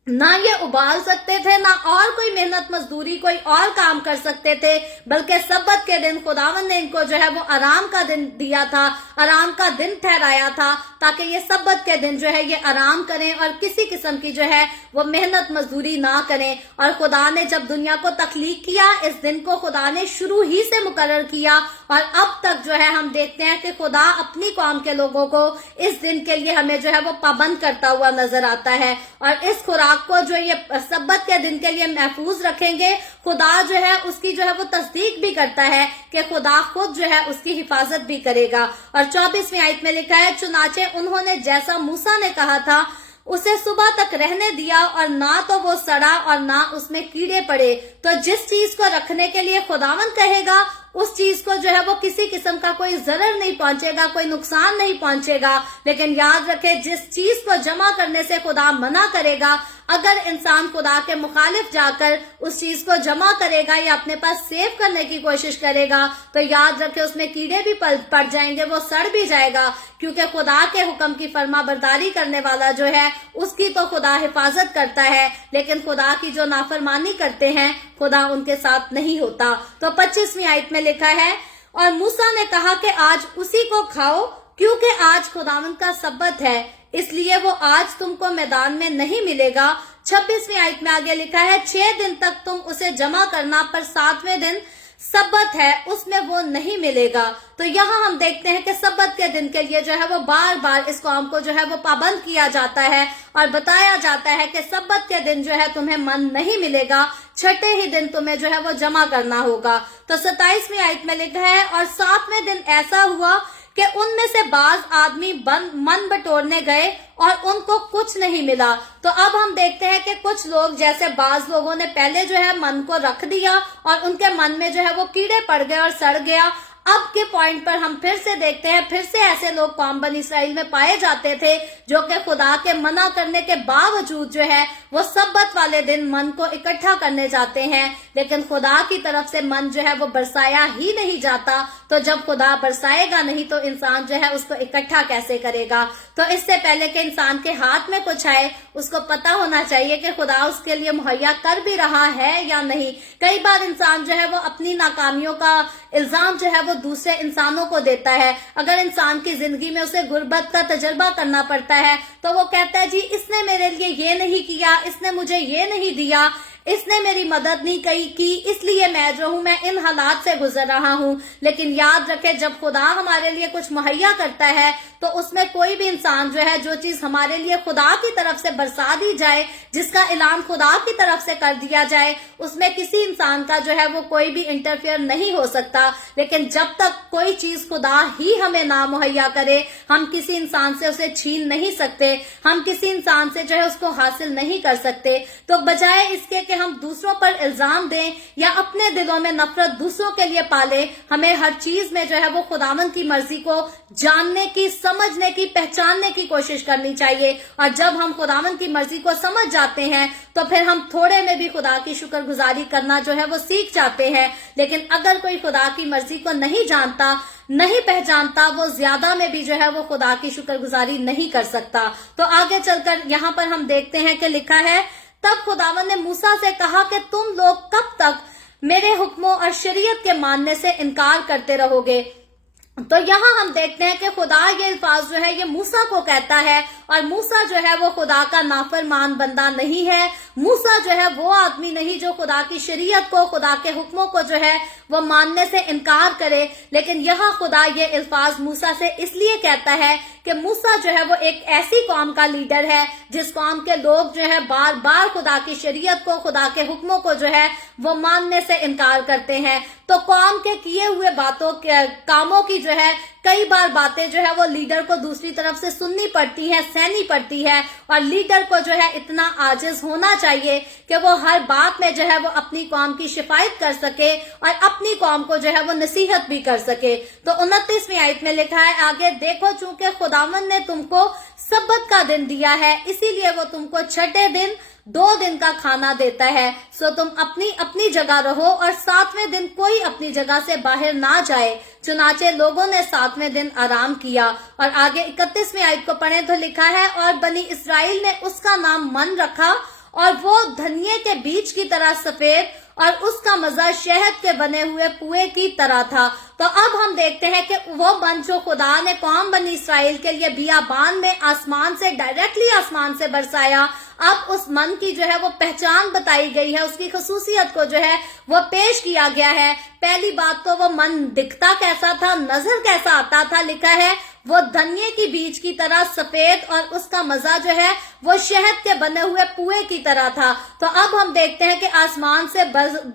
ना ये उबाल सकते थे, ना और कोई मेहनत मजदूरी कोई और काम कर सकते थे, बल्कि सब्बत के दिन खुदावन ने इनको जो है वो आराम का दिन दिया था, आराम का दिन ठहराया था, ताकि ये सब्बत के दिन जो है ये आराम करें और किसी किस्म की जो है वो मेहनत मजदूरी ना करें। और खुदा ने जब दुनिया को तख्लीक किया, इस दिन को खुदा ने शुरू ही से मुकर्रर किया, और अब तक जो है हम देखते हैं कि खुदा अपनी कौम के लोगों को इस दिन के लिए हमें जो है वो पाबंद करता हुआ नजर आता है। और इस खुराक को जो ये सब्बत के दिन के लिए महफूज रखेंगे, खुदा जो है उसकी जो है वो तस्दीक भी करता है कि खुदा खुद जो है उसकी हिफाजत भी करेगा। और 24वीं आयत में लिखा है, चुनाचे उन्होंने जैसा मूसा ने कहा था उसे सुबह तक रहने दिया, और ना तो वो सड़ा और ना उसमें कीड़े पड़े। तो जिस चीज को रखने के लिए खुदावन कहेगा, उस चीज को जो है वो किसी किस्म का कोई जरर नहीं पहुंचेगा, कोई नुकसान नहीं पहुंचेगा। लेकिन याद रखे, जिस चीज को जमा करने से खुदा मना करेगा, अगर इंसान खुदा के मुखालिफ जाकर उस चीज को जमा करेगा या अपने पास सेव करने की कोशिश करेगा, तो याद रखे उसमें कीड़े भी पड़ जाएंगे, वो सड़ भी जाएगा, क्योंकि खुदा के हुक्म की फर्मा बरदारी करने वाला जो है उसकी तो खुदा हिफाजत करता है, लेकिन खुदा की जो नाफरमानी करते हैं खुदा उनके साथ नहीं होता। तो 25वीं आयत में लिखा है, और मूसा ने कहा कि आज उसी को खाओ, क्योंकि आज खुदावंद का सब्बत है, इसलिए वो आज तुमको मैदान में नहीं मिलेगा। 26वीं आयत में आगे लिखा है, 6 दिन तक तुम उसे जमा करना, पर 7वें दिन सब्बत है, उसमें वो नहीं मिलेगा। तो यहाँ हम देखते हैं कि सब्बत के दिन के लिए जो है वो बार बार इस कौम को जो है वो पाबंद किया जाता है और बताया जाता है कि सब्बत के दिन जो है तुम्हें मन नहीं मिलेगा, छठे ही दिन तुम्हें जो है वो जमा करना होगा। तो 27वीं आयत में लिखा है, और 7वें दिन ऐसा हुआ कि उनमें से बाज आदमी मन बटोरने गए और उनको कुछ नहीं मिला। तो अब हम देखते हैं कि कुछ लोग, जैसे बाज लोगों ने पहले जो है मन को रख दिया और उनके मन में जो है वो कीड़े पड़ गए और सड़ गया। अब के पॉइंट पर हम फिर से देखते हैं, फिर से ऐसे लोग कौम बनी इसराइल में पाए जाते थे जो कि खुदा के मना करने के बावजूद जो है वो सब्बत वाले दिन मन को इकट्ठा करने जाते हैं, लेकिन खुदा की तरफ से मन जो है वो बरसाया ही नहीं जाता। तो जब खुदा बरसाएगा नहीं तो इंसान जो है उसको इकट्ठा कैसे करेगा। तो इससे पहले कि इंसान के हाथ में कुछ आए, उसको पता होना चाहिए कि खुदा उसके लिए मुहैया कर भी रहा है या नहीं। कई बार इंसान जो है वो अपनी नाकामियों का इल्जाम जो है वो दूसरे इंसानों को देता है। अगर इंसान की जिंदगी में उसे गुर्बत का तजर्बा करना पड़ता है तो वो कहता है, जी इसने मेरे लिए ये नहीं किया, इसने मुझे ये नहीं दिया, اس نے میری مدد نہیں کی، اس لیے میں جو ہوں میں ان حالات سے گزر رہا ہوں۔ لیکن یاد رکھے جب خدا ہمارے لیے کچھ مہیا کرتا ہے تو اس میں کوئی بھی انسان جو ہے جو چیز ہمارے لیے خدا کی طرف سے برسا دی جائے، جس کا اعلان خدا کی طرف سے کر دیا جائے، اس میں کسی انسان کا جو ہے وہ کوئی بھی انٹرفیئر نہیں ہو سکتا۔ لیکن جب تک کوئی چیز خدا ہی ہمیں نہ مہیا کرے، ہم کسی انسان سے اسے چھین نہیں سکتے، ہم کسی انسان سے جو ہے اس کو حاصل نہیں کر سکتے۔ تو بجائے اس کے کہ ہم دوسروں پر الزام دیں یا اپنے دلوں میں نفرت دوسروں کے لیے پالیں، ہمیں ہر چیز میں جو ہے وہ خداوند کی مرضی کو جاننے کی، سمجھنے کی، پہچاننے کی کوشش کرنی چاہیے۔ اور جب ہم خداوند کی مرضی کو سمجھ جاتے ہیں تو پھر ہم تھوڑے میں بھی خدا کی شکر گزاری کرنا جو ہے وہ سیکھ جاتے ہیں۔ لیکن اگر کوئی خدا کی مرضی کو نہیں جانتا، نہیں پہچانتا، وہ زیادہ میں بھی جو ہے وہ خدا کی شکر گزاری نہیں کر سکتا۔ تو آگے چل کر یہاں پر ہم دیکھتے ہیں کہ لکھا ہے، تب خداوند نے موسیٰ سے کہا کہ تم لوگ کب تک میرے حکموں اور شریعت کے ماننے سے انکار کرتے رہو گے؟ تو یہاں ہم دیکھتے ہیں کہ خدا یہ الفاظ جو ہے یہ موسیٰ کو کہتا ہے، اور موسیٰ جو ہے وہ خدا کا نافرمان بندہ نہیں ہے۔ موسیٰ جو ہے وہ آدمی نہیں جو خدا کی شریعت کو، خدا کے حکموں کو جو ہے وہ ماننے سے انکار کرے۔ لیکن یہاں خدا یہ الفاظ موسیٰ سے اس لیے کہتا ہے کہ موسیٰ جو ہے وہ ایک ایسی قوم کا لیڈر ہے جس قوم کے لوگ جو ہے بار بار خدا کی شریعت کو، خدا کے حکموں کو جو ہے وہ ماننے سے انکار کرتے ہیں۔ تو قوم کے کیے ہوئے کاموں کی جو ہے کئی بار باتیں جو ہے وہ لیڈر کو دوسری طرف سے سننی پڑتی ہے، سہنی پڑتی ہے، اور لیڈر کو جو ہے اتنا عاجز ہونا چاہیے کہ وہ ہر بات میں جو ہے وہ اپنی قوم کی شفایت کر سکے اور اپنی قوم کو جو ہے وہ نصیحت بھی کر سکے۔ تو 29ویں آیت میں لکھا ہے آگے، دیکھو چونکہ خداوند نے تم کو سبت کا دن دیا ہے، اسی لیے وہ تم کو چھٹے دن 2 دن کا کھانا دیتا ہے، سو تم اپنی جگہ رہو اور 7ویں دن کوئی اپنی جگہ سے باہر نہ جائے۔ چنانچہ لوگوں نے 7ویں دن آرام کیا۔ اور آگے 31ویں آیت کو پڑھیں تو لکھا ہے، اور بنی اسرائیل نے اس کا نام من رکھا، اور وہ دھنیے کے بیج کی طرح سفید، اور اس کا مزہ شہد کے بنے ہوئے پوئے کی طرح تھا۔ تو اب ہم دیکھتے ہیں کہ وہ من جو خدا نے قوم بنی اسرائیل کے لیے بیابان میں آسمان سے ڈائریکٹلی آسمان سے برسایا، اب اس من کی جو ہے وہ پہچان بتائی گئی ہے، اس کی خصوصیت کو جو ہے وہ پیش کیا گیا ہے۔ پہلی بات تو وہ من دکھتا کیسا تھا، نظر کیسا آتا تھا، لکھا ہے وہ دھنیے کی بیج کی طرح سفید، اور اس کا مزہ جو ہے وہ شہد کے بنے ہوئے پوئے کی طرح تھا۔ تو اب ہم دیکھتے ہیں کہ آسمان سے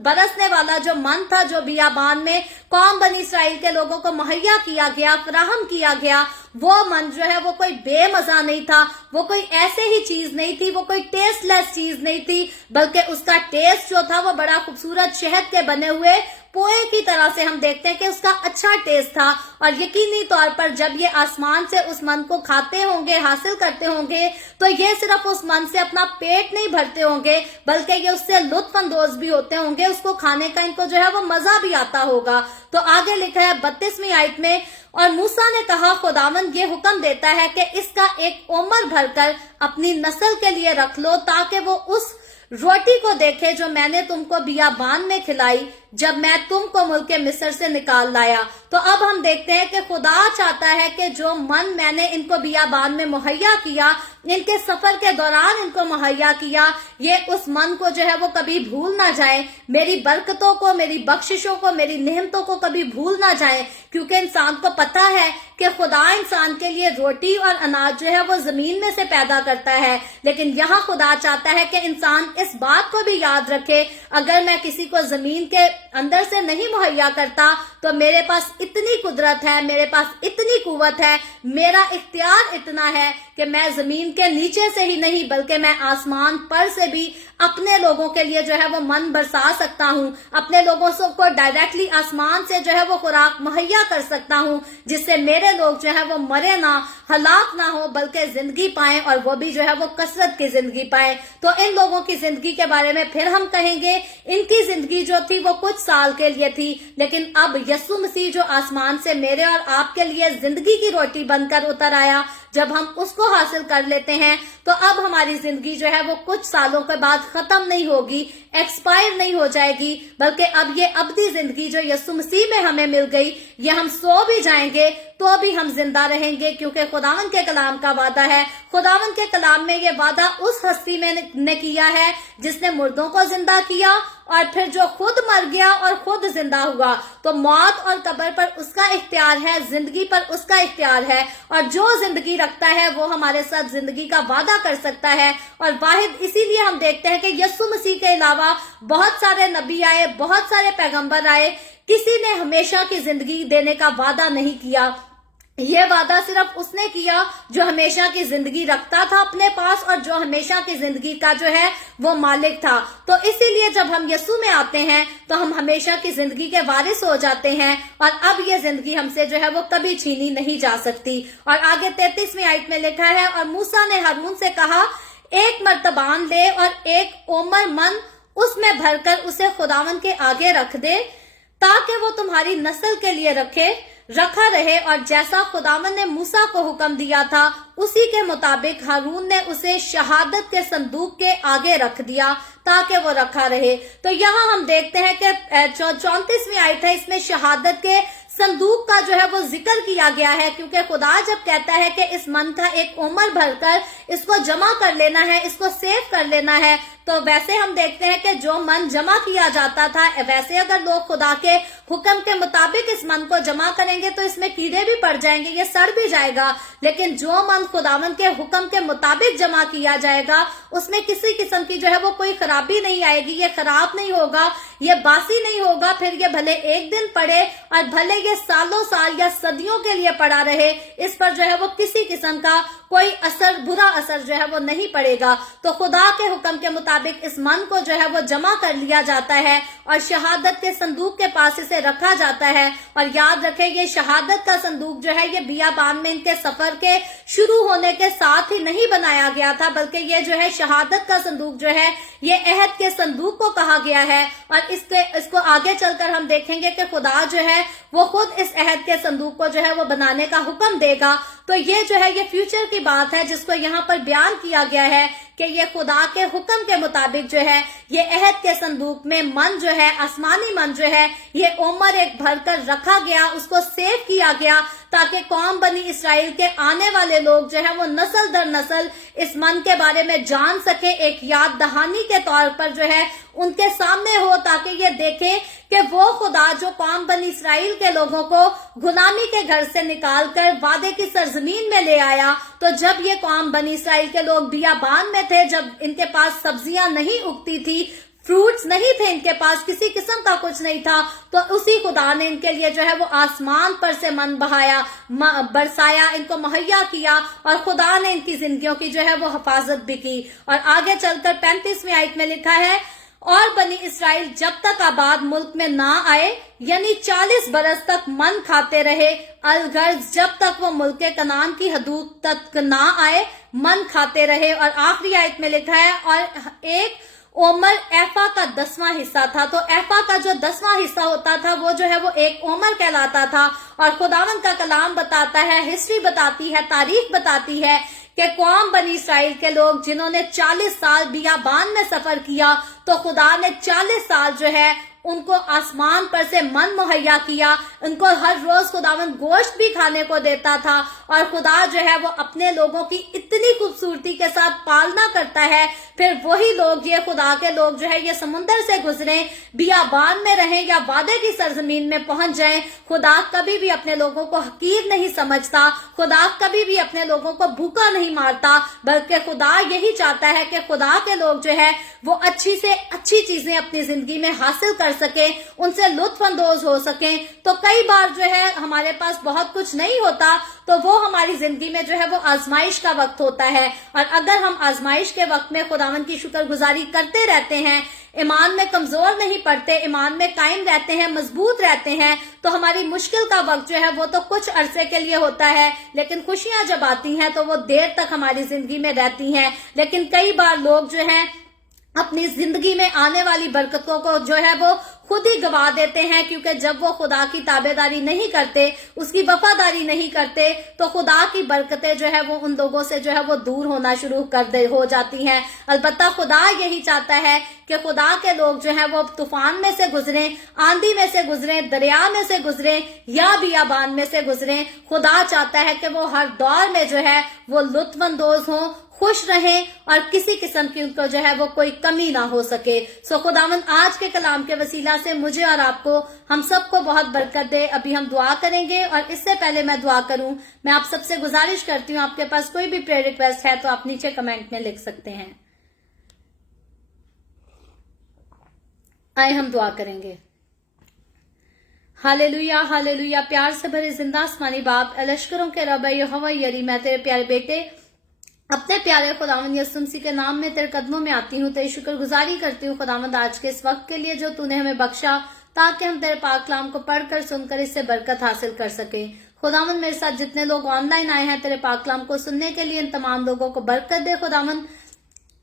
برسنے والا جو من تھا، جو بیابان میں قوم بنی اسرائیل کے لوگوں کو مہیا کیا گیا، فراہم کیا گیا، وہ من جو ہے وہ کوئی بے مزہ نہیں تھا، وہ کوئی ایسے ہی چیز نہیں تھی، وہ کوئی ٹیسٹ لیس چیز نہیں تھی، بلکہ اس کا ٹیسٹ جو تھا وہ بڑا خوبصورت شہد کے بنے ہوئے پوئے کی طرح سے ہم دیکھتے ہیں کہ اس کا اچھا ٹیسٹ تھا۔ اور یقینی طور پر جب یہ آسمان سے اس من کو کھاتے ہوں گے، حاصل کرتے ہوں گے، تو یہ صرف اس من سے اپنا پیٹ نہیں بھرتے ہوں گے، بلکہ یہ اس سے لطف اندوز بھی ہوتے ہوں گے، اس کو کھانے کا ان کو جو ہے وہ مزہ بھی آتا ہوگا۔ تو آگے لکھا ہے 32ویں آیت میں، اور موسیٰ نے کہا خداوند یہ حکم دیتا ہے کہ اس کا ایک عمر بھر کر اپنی نسل کے لیے رکھ لو، تاکہ وہ اس روٹی کو دیکھے جو میں نے تم کو بیابان میں کھلائی جب میں تم کو ملک مصر سے نکال لایا۔ تو اب ہم دیکھتے ہیں کہ خدا چاہتا ہے کہ جو من میں نے ان کو بیابان میں مہیا کیا، ان کے سفر کے دوران ان کو مہیا کیا، یہ اس من کو جو ہے وہ کبھی بھول نہ جائیں، میری برکتوں کو، میری بخششوں کو، میری نعمتوں کو کبھی بھول نہ جائیں، کیونکہ انسان کو پتا ہے کہ خدا انسان کے لیے روٹی اور اناج جو ہے وہ زمین میں سے پیدا کرتا ہے، لیکن یہاں خدا چاہتا ہے کہ انسان اس بات کو بھی یاد رکھے، اگر میں کسی کو زمین کے اندر سے نہیں مہیا کرتا تو میرے پاس اتنی قدرت ہے، میرے پاس اتنی قوت ہے، میرا اختیار اتنا ہے کہ میں زمین کے نیچے سے ہی نہیں بلکہ میں آسمان پر سے بھی اپنے لوگوں کے لیے جو ہے وہ من برسا سکتا ہوں، اپنے لوگوں کو ڈائریکٹلی آسمان سے جو ہے وہ خوراک مہیا کر سکتا ہوں، جس سے میرے لوگ جو ہے وہ مرے نہ، ہلاک نہ ہو، بلکہ زندگی پائیں، اور وہ بھی جو ہے وہ کثرت کی زندگی پائیں۔ تو ان لوگوں کی زندگی کے بارے میں پھر ہم کہیں گے، ان کی زندگی جو تھی وہ کچھ سال کے لیے تھی، لیکن اب یسوع مسیح جو آسمان سے میرے اور آپ کے لیے زندگی کی روٹی بن کر اتر آیا، जब हम उसको हासिल कर लेते हैं तो अब हमारी जिंदगी जो है वो कुछ सालों के बाद खत्म नहीं होगी, एक्सपायर नहीं हो जाएगी, बल्कि अब ये अब्दी जिंदगी जो यीशु मसीह में हमें मिल गई, ये हम सो भी जाएंगे तो भी हम जिंदा रहेंगे, क्योंकि खुदावन के कलाम का वादा है। खुदावन के कलाम में ये वादा उस हस्ती में ने किया है जिसने मुर्दों को जिंदा किया और फिर जो खुद मर गया और खुद जिंदा हुआ। तो मौत और कब्र पर उसका इख्तियार है, जिंदगी पर उसका इख्तियार है, और जो जिंदगी रखता है वो हमारे साथ जिंदगी का वादा कर सकता है। और वाहिद इसीलिए हम देखते हैं कि यीशु मसीह के अलावा बहुत सारे नबी आए, बहुत सारे पैगंबर आए, किसी ने हमेशा की जिंदगी देने का वादा नहीं किया। ये वादा सिर्फ उसने किया जो हमेशा की जिंदगी रखता था अपने पास और जो हमेशा की जिंदगी का जो है वो मालिक था। तो इसीलिए जब हम यीशु में आते हैं तो हम हमेशा की जिंदगी के वारिस हो जाते हैं और अब ये जिंदगी हमसे जो है वो कभी छीनी नहीं जा सकती। और आगे 33वीं आयत में लिखा है, और मूसा ने हारून से कहा, एक मर्तबान ले और एक ओमर मन उसमें भरकर उसे खुदावन के आगे रख दे, ताकि वो तुम्हारी नस्ल के लिए रखा रहे। और जैसा खुदावन ने मूसा को हुक्म दिया था उसी के मुताबिक हारून ने उसे शहादत के संदूक के आगे रख दिया ताकि वो रखा रहे। तो यहाँ हम देखते हैं कि 34वीं आयत है, इसमें शहादत के संदूक का जो है वो जिक्र किया गया है, क्योंकि खुदा जब कहता है कि इस मन का एक उम्र भरकर इसको जमा कर लेना है, इसको सेव कर लेना है, तो वैसे हम देखते हैं कि जो मन जमा किया जाता था, वैसे अगर लोग खुदा के हुक्म के मुताबिक इस मन को जमा करेंगे तो इसमें कीड़े भी पड़ जाएंगे, ये सड़ भी जाएगा। लेकिन जो मन खुदावन के हुक्म के मुताबिक जमा किया जाएगा उसमें किसी किस्म की जो है वो कोई खराबी नहीं आएगी, ये खराब नहीं होगा, ये बासी नहीं होगा। फिर ये भले एक दिन पड़े और भले ये सालों साल या सदियों के लिए पड़ा रहे, इस पर जो है वो किसी किस्म का कोई असर, बुरा असर जो है वो नहीं पड़ेगा। तो खुदा के हुक्म के मुताबिक इस मन को जो है वो जमा कर लिया जाता है और शहादत के संदूक के पास इसे रखा जाता है। और याद रखें, ये शहादत का संदूक जो है ये बियाबान में इनके सफर के शुरू होने के साथ ही नहीं बनाया गया था, बल्कि ये जो है शहादत का संदूक जो है ये अहद के संदूक को कहा गया है। और इसको आगे चलकर हम देखेंगे कि खुदा जो है वो खुद इस अहद के संदूक को जो है वो बनाने का हुक्म देगा। तो ये जो है ये फ्यूचर की बात है जिसको यहाँ पर बयान किया गया है कि ये खुदा के हुक्म के मुताबिक जो है ये अहद के संदूक में मन जो है, आसमानी मन जो है, ये उम्र एक भरकर रखा गया, उसको सेव किया गया ताकि कौम बनी इसराइल के आने वाले लोग जो है वो नस्ल दर नस्ल इस मन के बारे में जान सके, एक याद दहानी के तौर पर जो है उनके सामने हो, ताकि ये देखे कि वो खुदा जो कौम बनी इसराइल के लोगों को गुलामी के घर से निकालकर वादे की सरजमीन में ले आया। तो जब ये कौम बनी इसराइल के लोग बियाबान में थे, जब इनके पास सब्जियां नहीं उगती थी, फ्रूट्स नहीं थे इनके पास, किसी किस्म का कुछ नहीं था, तो उसी खुदा ने इनके लिए जो है वो आसमान पर से मन बहाया, बरसाया, इनको मुहैया किया और खुदा ने इनकी जिंदगियों की जो है वो हिफाजत भी की। और आगे चलकर 35वीं आयत में लिखा है, और बनी इसराइल जब तक आबाद मुल्क में ना आए, यानी 40 बरस तक मन खाते रहे, अलगर्ज जब तक वो मुल्क कनान की हदूद तक ना आए, मन खाते रहे। और आखिरी आयत में लिखा है, और एक ओमर एफा का 10वां हिस्सा था। तो एफा का जो 10वां हिस्सा होता था वो जो है वो एक ओमर कहलाता था। और खुदावन का कलाम बताता है, हिस्ट्री बताती है, तारीख बताती है कि कौम बनी इसराइल के लोग जिन्होंने 40 साल बियाबान में सफर किया, तो खुदा ने 40 साल जो है उनको आसमान पर से मन मुहैया किया, उनको हर रोज खुदावन गोश्त भी खाने को देता था। और खुदा जो है वो अपने लोगों की इतनी खूबसूरती के साथ पालना करता है, फिर वही लोग, ये खुदा के लोग जो है ये समुंदर से गुजरे, बियाबान में रहें या वादे की सरजमीन में पहुंच जाएं, खुदा कभी भी अपने लोगों को हकीर नहीं समझता, खुदा कभी भी अपने लोगों को भूखा नहीं मारता, बल्कि खुदा यही चाहता है कि खुदा के लोग जो है वो अच्छी से अच्छी चीजें अपनी जिंदगी में हासिल कर सके, उनसे लुत्फ अंदोज हो सके। तो कई बार जो है हमारे पास बहुत कुछ नहीं होता, तो वो हमारी जिंदगी में जो है वो आजमाइश का वक्त होता है। और अगर हम आजमाइश के वक्त में खुदावन की शुक्रगुजारी करते रहते हैं, ईमान में कमजोर नहीं पड़ते, ईमान में कायम रहते हैं, मजबूत रहते हैं, तो हमारी मुश्किल का वक्त जो है वो तो कुछ अरसे के लिए होता है, लेकिन खुशियां जब आती हैं तो वो देर तक हमारी जिंदगी में रहती हैं। लेकिन कई बार लोग जो हैं अपनी जिंदगी में आने वाली बरकतों को जो है वो खुद ही गवा देते हैं, क्योंकि जब वो खुदा की ताबेदारी नहीं करते, उसकी वफादारी नहीं करते, तो खुदा की बरकतें जो है वो उन लोगों से जो है वो दूर होना शुरू हो जाती हैं। अलबत्ता खुदा यही चाहता है कि खुदा के लोग जो है वो तूफान में से गुजरे, आंधी में से गुजरे, दरिया में से गुजरे या बियाबान में से गुजरे। खुदा चाहता है कि वो हर दौर में जो है वो लुत्फअंदोज हों, खुश रहें और किसी किस्म की उनको जो है वो कोई कमी ना हो सके। सो खुदावंद आज के कलाम के वसीला से मुझे और आपको, हम सबको बहुत बरकत दे। अभी हम दुआ करेंगे और इससे पहले मैं दुआ करूं, मैं आप सबसे गुजारिश करती हूं, आपके पास कोई भी प्रेयर रिक्वेस्ट है तो आप नीचे कमेंट में लिख सकते हैं। आए हम दुआ करेंगे। Hallelujah hallelujah. प्यार से भरे जिंदा आसमानी बाप, लश्करों के रब यहोवा यरी, मैं तेरे प्यारे बेटे अपने प्यारे खुदावंद यीशु मसीह के नाम में तेरे कदमों में आती हूँ, तेरी शुक्रगुजारी करती हूँ खुदावंद आज के इस वक्त के लिए जो तूने हमें बख्शा, ताकि हम तेरे पाक कलाम को पढ़कर सुनकर इससे बरकत हासिल कर सके। खुदावंद मेरे साथ जितने लोग ऑनलाइन आए हैं तेरे पाक कलाम को सुनने के लिए, इन तमाम लोगों को बरकत दे खुदावंद,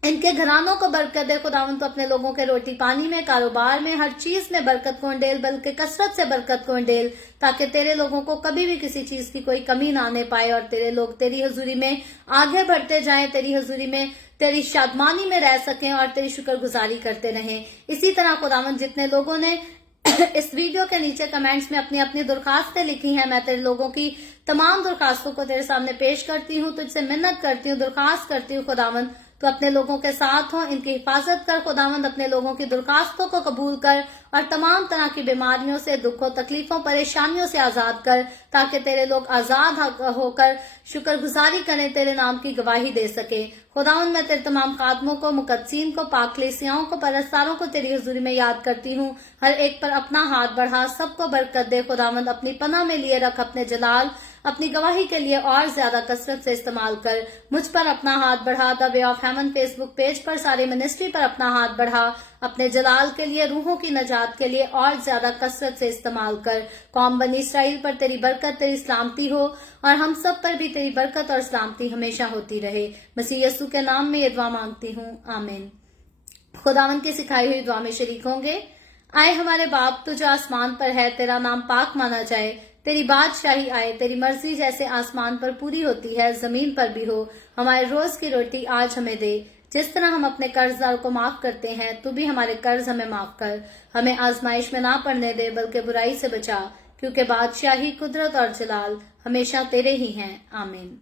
इनके घरानों को बरकत दे खुदावंद। तो अपने लोगों के रोटी पानी में, कारोबार में, हर चीज में बरकत को अंडेल, बल्कि कसरत से बरकत को अंडेल, ताकि तेरे लोगों को कभी भी किसी चीज की कोई कमी ना आने पाए और तेरे लोग तेरी हजूरी में आगे बढ़ते जाएं, तेरी हजूरी में, तेरी शादमानी में रह सकें और तेरी शुक्रगुजारी करते रहें। इसी तरह खुदावंद जितने लोगों ने इस वीडियो के नीचे कमेंट्स में अपनी अपनी दरखास्तें लिखी हैं, मैं तेरे लोगों की तमाम दरखास्तों को तेरे सामने पेश करती हूँ, तुझसे मिन्नत करती हूँ, दरखास्त करती हूँ खुदावंद तो अपने लोगों के साथ हो, इनकी हिफाजत कर खुदावंद, अपने लोगों की दरखास्तों को कबूल कर और तमाम तरह की बीमारियों से, दुखों, तकलीफों, परेशानियों से आजाद कर, ताकि तेरे लोग आजाद होकर शुक्रगुजारी करें, तेरे नाम की गवाही दे सके। खुदावंद मैं तेरे तमाम खादमों को, मुकद्दसीन को, पाकलीसियाओं को, परस्तारों को तेरी हुजूरी में याद करती हूँ। हर एक पर अपना हाथ बढ़ा, सबको बरकत दे खुदावंद, अपनी पनाह में लिए रख, अपने जलाल, अपनी गवाही के लिए और ज्यादा कसरत से इस्तेमाल कर। मुझ पर अपना हाथ बढ़ा, the way of haven Facebook page पर, सारे मिनिस्ट्री पर अपना हाथ बढ़ा, अपने जलाल के लिए, रूहों की नजात के लिए और ज्यादा कसरत से इस्तेमाल कर। कौम बनी इसराइल पर तेरी बरकत, तेरी सलामती हो और हम सब पर भी तेरी बरकत और सलामती हमेशा होती रहे। मसीह यीशु के नाम में ये दुआ मांगती हूँ, आमीन। खुदावंद की सिखाई हुई दुआ में शरीक होंगे। आए हमारे बाप, तू जो आसमान पर है, तेरा नाम पाक माना जाए, तेरी बादशाही आए, तेरी मर्जी जैसे आसमान पर पूरी होती है जमीन पर भी हो। हमारे रोज की रोटी आज हमें दे, जिस तरह हम अपने कर्जदार को माफ करते हैं, तू भी हमारे कर्ज हमें माफ कर। हमें आजमाइश में ना पड़ने दे, बल्कि बुराई से बचा, क्योंकि बादशाही, कुदरत और जलाल हमेशा तेरे ही हैं, आमीन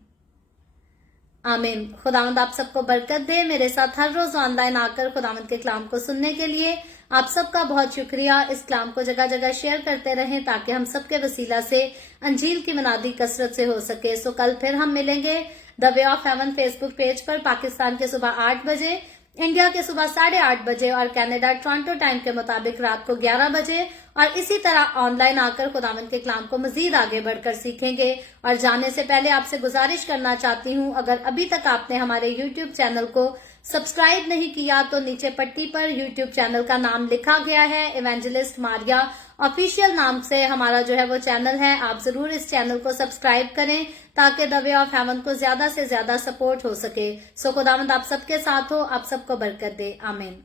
आमीन। खुदावंद आप सबको बरकत दे। मेरे साथ हर रोज ऑनलाइन आकर खुदावंद के कलाम को सुनने के लिए आप सबका बहुत शुक्रिया। इस कलाम को जगह जगह शेयर करते रहें, ताकि हम सबके वसीला से अंजील की मनादी कसरत से हो सके। सो कल फिर हम मिलेंगे the way of haven Facebook page पर, पाकिस्तान के सुबह 8 बजे, इंडिया के सुबह 8:30 बजे और कनाडा टोरंटो टाइम के मुताबिक रात को 11 बजे। और इसी तरह ऑनलाइन आकर खुदावंद के कलाम को मजीद आगे बढ़कर सीखेंगे। और जाने से पहले आपसे गुजारिश करना चाहती हूँ, अगर अभी तक आपने हमारे यूट्यूब चैनल को सब्सक्राइब नहीं किया तो नीचे पट्टी पर यूट्यूब चैनल का नाम लिखा गया है, इवेंजलिस्ट मारिया ऑफिशियल नाम से हमारा जो है वो चैनल है। आप जरूर इस चैनल को सब्सक्राइब करें, ताकि द वे ऑफ हेवन को ज्यादा से ज्यादा सपोर्ट हो सके। सो खुदावंद आप सबके साथ हो, आप सबको बरकत दे, आमीन।